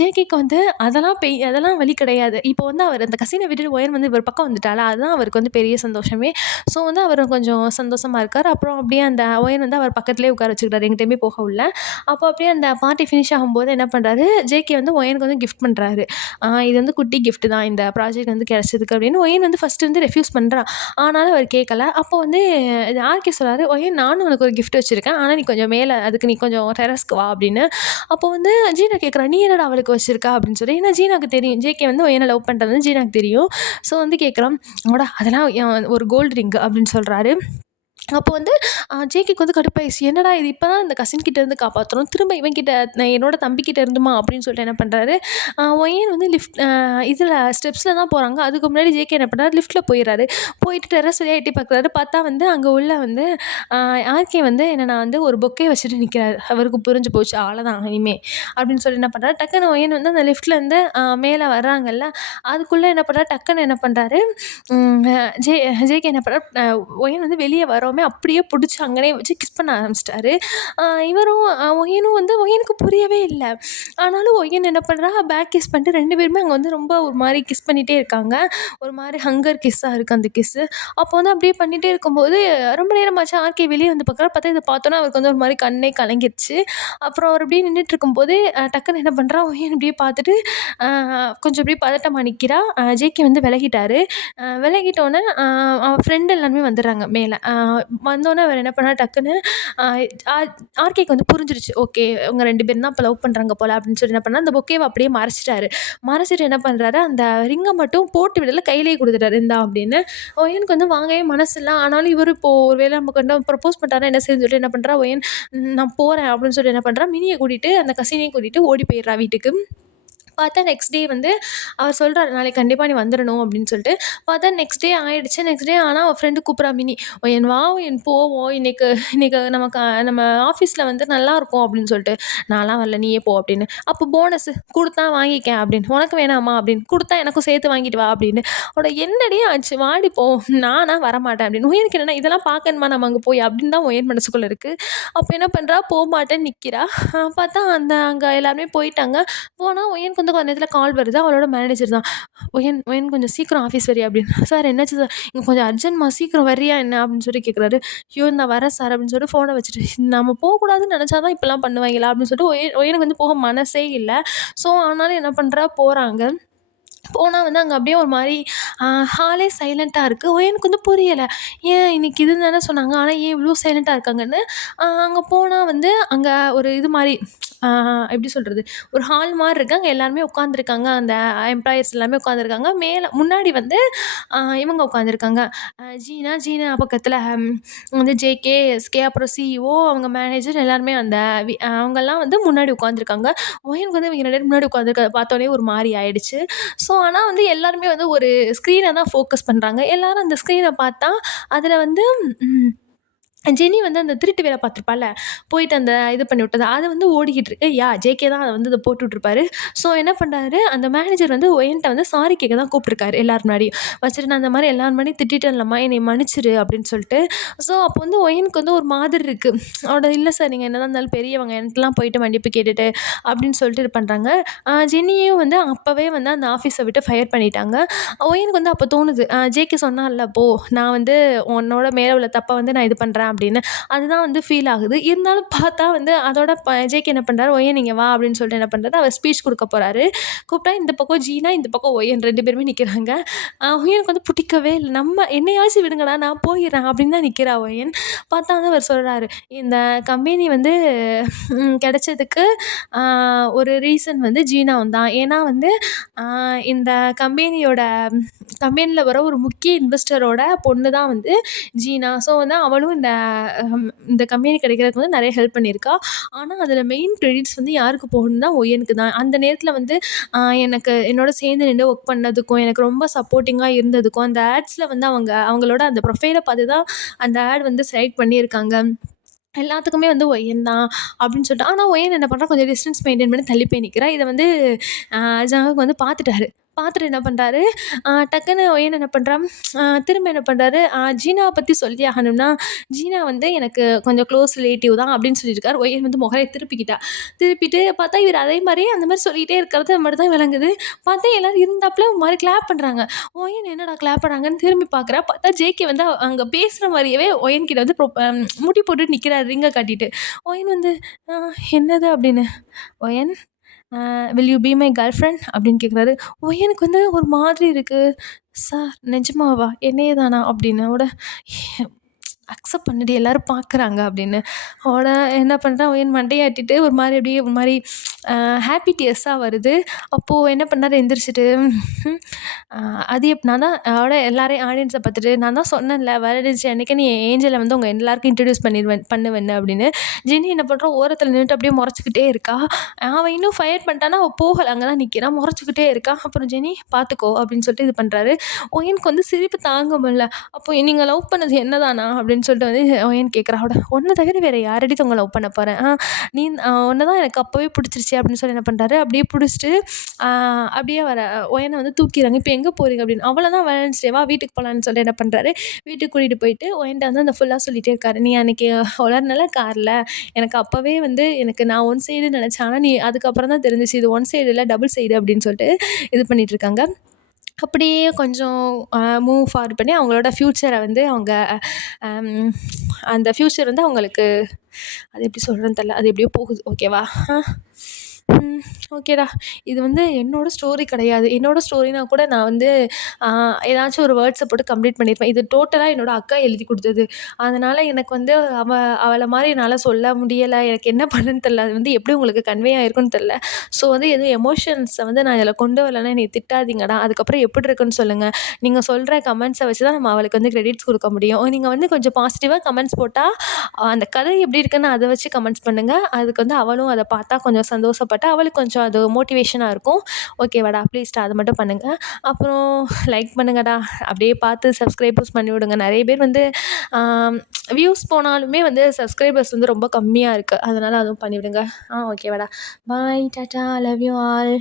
ஜேகேக்கு வந்து அதெல்லாம் வலி கிடையாது. இப்போ வந்து அவர் அந்த கசினை விட்டுட்டு ஒயன் வந்து இவர் பக்கம் வந்துட்டாளா, அதுதான் அவருக்கு வந்து பெரிய சந்தோஷமே. ஸோ வந்து அவர் கொஞ்சம் சந்தோஷமாக இருக்கார். அப்புறம் அப்படியே அந்த ஒயன் வந்து அவர் பக்கத்துலேயே உட்கார வச்சுக்கிட்டாரு, எங்கிட்டையுமே போக உள்ள. அப்போ அப்படியே அந்த பார்ட்டி ஃபினிஷ் ஆகும்போது என்ன பண்ணுறாரு, ஜேகே வந்து ஒயனுக்கு வந்து கிஃப்ட் பண்ணுறாரு. இது வந்து குட்டி கிஃப்ட் தான் இந்த ப்ராஜெக்ட் வந்து கிடச்சதுக்கு அப்படின்னு. ஒயன் வந்து ஃபஸ்ட்டு வந்து ரெஃப்யூஸ் பண்ணுறான். ஆனாலும் அவர் கேட்கல. அப்போ வந்து ஆர்கே சொல்கிறாரு, ஒயன் நானும் உனக்கு ஒரு கிஃப்ட் வச்சுருக்கேன், ஆனால் நீ கொஞ்சம் மேலே அதுக்கு நீ கொஞ்சம் டெரஸ்க்கு வா அப்படின்னு. அப்போ வந்து ஜீனா கேட்குறா, நீ என்னடா அவளுக்கு வச்சுருக்கா அப்படின்னு சொல்லி. ஏன்னா ஜீனாக்கு தெரியும் ஜேகே வந்து ஒயனை லவ் பண்ணுறது வந்து ஜீனாக்கு தெரியும். ஸோ வந்து கேட்குறான், அதெல்லாம் ஒரு கோல்டு ரிங்கு அப்படின்னு சொல்கிறாரு. அப்போ வந்து ஜேகேக்கு வந்து கடுப்பாயிடுச்சு. என்னடா இது, இப்போ தான் இந்த கசின் கிட்டேருந்து காப்பாற்றணும், திரும்ப இவன்கிட்ட என்னோட தம்பிக்கிட்ட இருந்துமா அப்படின்னு சொல்லிட்டு என்ன பண்ணுறாரு, ஒயன் வந்து இதில் ஸ்டெப்ஸில் தான் போகிறாங்க. அதுக்கு முன்னாடி ஜேகே என்ன பண்ணுறாரு, லிஃப்ட்டில் போயிடுறாரு. போயிட்டு டெரஸ் வழியாக எட்டி பார்க்குறாரு. பார்த்தா வந்து அங்கே உள்ள வந்து ஆர்கே வந்து என்னென்னா வந்து ஒரு பொக்கே வச்சுட்டு நிற்கிறாரு. அவருக்கு புரிஞ்சு போச்சு, அவ்வளோதான் இனிமே அப்படின்னு சொல்லி என்ன பண்ணுறாரு, டக்குன்னு ஒயன் வந்து அந்த லிஃப்ட்லேருந்து மேலே வர்றாங்கல்ல, அதுக்குள்ளே என்ன பண்ணுறாரு, டக்குன்னு என்ன பண்ணுறாரு, ஜேகே என்ன பண்ணுறாரு, ஒயன் வந்து வெளியே வரோமே அப்படியே பிடிச்சி அங்கனே வச்சு கிஸ் பண்ண ஆரம்பிச்சிட்டாரு. இவரும் ஒயனும் வந்து ஒயனுக்கு புரியவே இல்லை. ஆனாலும் ஒயன் என்ன பண்ணுறா, பேக் கிஸ் பண்ணிட்டு 2 பேருமே அங்கே வந்து ரொம்ப ஒரு மாதிரி கிஸ் பண்ணிகிட்டே இருக்காங்க. ஒரு மாதிரி ஹங்கர் கிஸ்ஸாக இருக்குது அந்த கிஸ்ஸு. அப்போ வந்து அப்படியே பண்ணிகிட்டே இருக்கும்போது ரொம்ப நேரமாச்சு, ஆர்கே வெளியே வந்து பார்த்தா இதை பார்த்தோன்னா அவருக்கு வந்து ஒரு மாதிரி கண்ணே கலங்கிடுச்சு. அப்புறம் அவர் அப்படியே நின்றுட்டு இருக்கும்போது டக்குன்னு என்ன பண்ணுறா, ஒயன் இப்படியே பார்த்துட்டு கொஞ்சம் அப்படியே பதட்டமாக நிற்கிறா. ஜேகே வந்து விலகிட்டாரு. விலகிட்டோன்னே அவன் ஃப்ரெண்டு எல்லாருமே வந்துடுறாங்க மேலே. வந்தோன்னே அவர் என்ன பண்ணார் டக்குன்னு ஆர்கேக்கு வந்து புரிஞ்சிருச்சு. ஓகே இவங்க 2 பேரும் தான் இப்போ லவ் பண்ணுறாங்க போல அப்படின்னு சொல்லி என்ன பண்ணால் அந்த பொக்கேவை அப்படியே மறைச்சிட்டாரு. மறைச்சிட்டு என்ன பண்ணுறாரு, அந்த ரிங்கை மட்டும் போட்டு விடல, கையிலேயே கொடுத்துட்டாரு இந்தா அப்படின்னு. ஒயனுக்கு வந்து வாங்கவே மனசு இல்லை. ஆனாலும் இவர் இப்போது ஒரு வேளை நமக்கு வந்து ப்ரப்போஸ் பண்ணுறாருன்னா என்ன செய்யுன்னு சொல்லிட்டு என்ன பண்ணுறா ஒயன், நான் போகிறேன் அப்படின்னு சொல்லி என்ன பண்ணுறா, மினியை கூட்டிகிட்டு அந்த கசினையும் கூட்டிகிட்டு ஓடி போயிடுறா வீட்டுக்கு. பார்த்தா நெக்ஸ்ட் டே வந்து அவர் சொல்கிறாரு நாளைக்கு கண்டிப்பாக நீ வந்துடணும் அப்படின்னு சொல்லிட்டு. பார்த்தா நெக்ஸ்ட் டே ஆகிடுச்சு. நெக்ஸ்ட் டே ஆனால் அவள் ஃப்ரெண்டு கூப்பிட்றா மினி, என் வா என் போவோம் இன்னைக்கு இன்னைக்கு நம்ம ஆஃபீஸில் வந்து நல்லாயிருக்கும் அப்படின்னு சொல்லிட்டு. நான்லாம் வரல நீயே போ அப்படின்னு. அப்போ போனஸ் கொடுத்தா வாங்கிக்க அப்படின்னு, உனக்கு வேணாமா அப்படின்னு, கொடுத்தா எனக்கும் சேர்த்து வாங்கிட்டு வா அப்படின்னு. அவட என்னடி ஆச்சு வாடி போ, நானா வரமாட்டேன் அப்படின்னு. உயருக்கு என்னென்னா இதெல்லாம் பார்க்கணுமா நம்ம அங்கே போய் அப்படின்னு தான் உயர் மனசுக்குள்ளே இருக்குது. அப்போ என்ன பண்ணுறா, போக மாட்டேன்னு நிற்கிறா. பார்த்தா அங்கே எல்லாருமே போயிட்டாங்க. போனால் உயனுக்கு வந்து கொஞ்ச நேரத்தில் கால் வருது. அவளோட மேனேஜர் தான். ஒயன் கொஞ்சம் சீக்கிரம் ஆஃபீஸ் வரியா அப்படின்னு. சார் என்னாச்சு சார், இங்கே கொஞ்சம் அர்ஜென்ட்மா சீக்கிரம் வரியா என்ன அப்படின்னு சொல்லி கேட்குறாரு. ஐயோ நான் வரேன் சார் அப்படின்னு சொல்லிட்டு ஃபோனை வச்சுட்டு, நம்ம போகக்கூடாதுன்னு நினச்சா தான் இப்போலாம் பண்ணுவாங்களா அப்படின்னு சொல்லிட்டு ஒயனுக்கு வந்து போக மனசே இல்லை. ஸோ ஆனாலும் என்ன பண்ணுறா, போகிறாங்க. போனால் வந்து அங்கே அப்படியே ஒரு மாதிரி ஹாலே சைலண்ட்டாக இருக்குது. எனக்கு வந்து புரியலை, ஏன் இன்றைக்கி இது தானே சொன்னாங்க, ஆனால் ஏன் இவ்வளோ சைலண்ட்டாக இருக்காங்கன்னு. அங்கே போனால் வந்து அங்கே ஒரு இது மாதிரி எப்படி சொல்கிறது, ஒரு ஹால் மாதிரி இருக்குது. அங்கே எல்லாருமே உட்காந்துருக்காங்க. அந்த எம்ப்ளாயீஸ் எல்லாமே உட்காந்துருக்காங்க. மேலே முன்னாடி வந்து இவங்க உட்காந்துருக்காங்க. ஜீனா பக்கத்தில் வந்து ஜேகே, எஸ்கே, அப்புறம் சிஇஓ, அவங்க மேனேஜர் எல்லாருமே அந்த அவங்கெல்லாம் வந்து முன்னாடி உட்காந்துருக்காங்க. எனக்கு வந்து இவங்க 2 பேரும் முன்னாடி உட்காந்துருக்க பார்த்தோன்னே ஒரு மாதிரி ஆயிடுச்சு. ஸோ ஆனால் வந்து எல்லாருமே வந்து ஒரு ஸ்க்ரீனை தான் ஃபோக்கஸ் பண்ணுறாங்க. எல்லோரும் அந்த ஸ்க்ரீனை பார்த்தா அதில் வந்து ஜெனி வந்து அந்த திருட்டு வேலை பார்த்துருப்பாள்ல, போயிட்டு அந்த இது பண்ணி விட்டது அது வந்து ஓடிக்கிட்டு இருக்கு. ஜேகே தான் அதை வந்து அதை போட்டு விட்ருப்பாரு. ஸோ என்ன பண்ணுறாரு, அந்த மேனேஜர் வந்து ஒயன்ட்ட வந்து சாரி கேட்க தான் கூப்பிட்ருக்காரு எல்லார் முன்னாடியும் வச்சுட்டு. நான் அந்த மாதிரி எல்லார் முன்னாடியும் திட்டேன்லம்மா, என்னை மன்னிச்சிரு அப்படின்னு சொல்லிட்டு. ஸோ அப்போ வந்து ஒயனுக்கு வந்து ஒரு மாதிரி இருக்குது. அவட இல்லை சார் நீங்கள் என்னதான் இருந்தாலும் பெரியவங்க, எனக்குலாம் போயிட்டு மன்னிப்பு கேட்டுட்டு அப்படின்னு சொல்லிட்டு இது பண்ணுறாங்க. ஜெனியும் வந்து அப்போவே வந்து அந்த ஆஃபீஸை விட்டு ஃபயர் பண்ணிட்டாங்க. ஒயனுக்கு வந்து அப்போ தோணுது, ஜேகே சொன்னார்ல போ, நான் வந்து உன்னோட மேலே உள்ள தப்பை வந்து நான் இது பண்ணுறேன் அப்படின்னு. அதுதான் வந்து ஃபீல் ஆகுது. இருந்தாலும் பார்த்தா வந்து அதோட ஜேகே என்ன பண்ணுறாரு, ஒயன் நீங்கள் வா அப்படின்னு சொல்லிட்டு என்ன பண்ணுறாரு, அவர் ஸ்பீச் கொடுக்க போகிறாரு. கூப்பிட்டா இந்த பக்கம் ஜீனா, இந்த பக்கம் ஒயன் 2 பேருமே நிற்கிறாங்க. ஒயனுக்கு வந்து பிடிக்கவே இல்லை. நம்ம என்னையாச்சும் விடுங்கடா நான் போயிடுறேன் அப்படின்னு தான் நிற்கிறா ஒயன். பார்த்தா வந்து அவர் சொல்கிறாரு, இந்த கம்பெனி வந்து கிடைச்சதுக்கு ஒரு ரீசன் வந்து ஜீனாவும் தான். ஏன்னா வந்து இந்த கம்பெனியில் வர ஒரு முக்கிய இன்வெஸ்டரோட பொண்ணு தான் வந்து ஜீனா. ஸோ வந்து அவளும் இந்த கம்பெனி கிடைக்கிறதுக்கு வந்து நிறைய ஹெல்ப் பண்ணியிருக்கா. ஆனால் அதில் மெயின் கிரெடிட்ஸ் வந்து யாருக்கு போகணும்னா ஒயனுக்கு தான். அந்த நேரத்தில் வந்து எனக்கு என்னோட சேர்ந்து நின்று ஒர்க் பண்ணதுக்கும், எனக்கு ரொம்ப சப்போர்ட்டிங்காக இருந்ததுக்கும், அந்த ஆட்ஸில் வந்து அவங்களோட அந்த ப்ரொஃபைலை பார்த்து தான் அந்த ஆட் வந்து செலக்ட் பண்ணியிருக்காங்க. எல்லாத்துக்குமே வந்து ஒயன் தான் அப்படின்னு சொல்லிட்டு. ஆனால் ஒயன் என்ன பண்ணுறா, கொஞ்சம் டிஸ்டன்ஸ் மெயின்டைன் பண்ணி தள்ளி போய் நிற்கிறா. இதை வந்து ஜங்கு வந்து பார்த்துட்டாரு. பார்த்துட்டு என்ன பண்ணுறாரு, டக்குன்னு ஒயன் என்ன பண்ணுறா, திரும்ப என்ன பண்ணுறாரு, ஜீனாவை பற்றி சொல்லி ஆகணும்னா ஜீனா வந்து எனக்கு கொஞ்சம் க்ளோஸ் ரிலேட்டிவ் தான் அப்படின்னு சொல்லியிருக்காரு. ஒயன் வந்து முகரை திருப்பிட்டு பார்த்தா இவர் அதே மாதிரி அந்த மாதிரி சொல்லிகிட்டே இருக்கிறது மட்டும் தான் விளங்குது. பார்த்தா எல்லோரும் இருந்தாப்புல ஒரு மாதிரி கிளாப் பண்ணுறாங்க. ஒயன் என்னடா கிளாப் பண்ணுறாங்கன்னு திரும்பி பார்க்குறா. பார்த்தா ஜேகே வந்து அங்கே பேசுகிற மாதிரியவே ஒயன் கிட்ட வந்து முட்டி போட்டு நிற்கிறார் ரிங்கை காட்டிட்டு. ஒயன் வந்து என்னது அப்படின்னு, wine will you be my girl friend அப்படின்னு கேட்குறாரு. எனக்கு வந்து ஒரு மாதிரி இருக்குது. சார் நிஜமாவா, என்னையே தானா அப்படின்னு. அக்செப்ட் பண்ணிட்டு எல்லோரும் பார்க்குறாங்க அப்படின்னு. என்ன பண்ணுறான், ஒயன் மண்டையாட்டிட்டு ஒரு மாதிரி அப்படியே ஒரு மாதிரி ஹாப்பி டியர்ஸாக வருது. அப்போது என்ன பண்ணார், எந்திரிச்சிட்டு அது நான் தான் எல்லாரையும் ஆடியன்ஸை பார்த்துட்டு, நான் தான் சொன்னேன்ல வரடிச்சு அன்றைக்கி நீ ஏஞ்சலை வந்து உங்கள் எல்லாருக்கும் இன்ட்ரடியூஸ் பண்ணுவேன்னு அப்படின்னு. ஜெனி என்ன பண்ணுறா, ஓரத்தில் நின்றுட்டு அப்படியே முறைச்சிக்கிட்டே இருக்கா. அவன் இன்னும் ஃபயர் பண்ணிட்டானா, அவள் போகலை, அங்கே தான் நிற்கிறான், முறைச்சிக்கிட்டே இருக்கா. அப்புறம் ஜெனி பார்த்துக்கோ அப்படின்னு சொல்லிட்டு இது பண்ணுறாரு. ஒயனுக்கு வந்து சிரிப்பு தாங்க முடியல. அப்போ நீங்கள் லவ் பண்ணது என்னதானா அப்படின்னு சொல்லிட்டு வந்து ஒயன் கேட்குறா. ஒன்றை தவிர வேறு யாரடி உங்களை லவ் பண்ண போகிறேன், நீ ஒன்று தான் எனக்கு அப்போவே பிடிச்சிருச்சு அப்படின்னு சொல்லி என்ன பண்ணுறாரு, அப்படியே பிடிச்சிட்டு அப்படியே ஒயனை வந்து தூக்கிறாங்க. இப்போ எங்கே போகிறீங்க அப்படின்னு. அவ்வளோதான் வேலன்ஸ் டேவா, வீட்டுக்கு போகலான்னு சொல்லிட்டு என்ன பண்ணுறாரு, வீட்டுக்கு கூட்டிகிட்டு போயிட்டு ஒயன்ட்ட வந்து அந்த ஃபுல்லாக சொல்லிகிட்டே இருக்காரு. நீ அன்றைக்கி வளர்னால காரில் எனக்கு அப்போவே வந்து எனக்கு நான் ஒன் சைடு நினச்சேன், ஆனால் நீ அதுக்கப்புறம் தான் தெரிஞ்சிச்சு இது ஒன் சைடு இல்லை டபுள் சைடு அப்படின்னு சொல்லிட்டு இது பண்ணிகிட்ருக்காங்க. அப்படியே கொஞ்சம் மூவ் ஃபார்வர்ட் பண்ணி அவங்களோட ஃப்யூச்சரை வந்து அந்த ஃப்யூச்சர் வந்து அவங்களுக்கு அது எப்படி சொல்கிறேன்னு தெரில, அது எப்படியோ போகுது. ஓகேவா. ஓகேடா. இது வந்து என்னோட ஸ்டோரி கிடையாது. என்னோட ஸ்டோரினா கூட நான் வந்து ஏதாச்சும் ஒரு வேர்ட்ஸ போட்டு கம்ப்ளீட் பண்ணியிருப்பேன். இது டோட்டலா என்னோட அக்கா எழுதி குடுத்தது. அதனால எனக்கு வந்து அவள மாரி என்னால சொல்ல முடியல. எனக்கு என்ன பண்ணன்னு தெரியல. அது வந்து எப்படி உங்களுக்கு கன்வே ஆயிருக்குன்னு தெரியல. ஸோ வந்து எதுவும் எமோஷன்ஸ வந்து நான் இதில கொண்டு வரலன்னா என்னைய திட்டாதீங்கடா. அதுக்கப்புறம் எப்படி இருக்குன்னு சொல்லுங்க. நீங்க சொல்ற கமெண்ட்ஸ வச்சு தான் நம்ம அவளுக்கு வந்து கிரெடிட்ஸ் குடுக்க முடியும். நீங்க வந்து கொஞ்சம் பாசிட்டிவா கமெண்ட்ஸ் போட்டா, அந்த கதை எப்படி இருக்குன்னு அத வச்சு கமெண்ட்ஸ் பண்ணுங்க. அதுக்கு வந்து அவளும் அத பார்த்தா கொஞ்சம் சந்தோஷப்பட்டா, அவளுக்கு கொஞ்சம் அது மோட்டிவேஷனா இருக்கும். ஓகேவாடா, ப்ளீஸ்டா அது மட்டும் பண்ணுங்க. அப்புறம் லைக் பண்ணுங்கடா. அப்படியே பார்த்து சப்ஸ்கிரைபர்ஸ் பண்ணி விடுங்க. நெறைய பேர் வந்து வியூஸ் போனாலுமே வந்து சப்ஸ்கிரைபர்ஸ் வந்து ரொம்ப கம்மியா இருக்கு. அதனால அதுவும் பண்ணிவிடுங்க. ஓகேவாடா. பாய், டாட்டா, லவ் யூ ஆல்.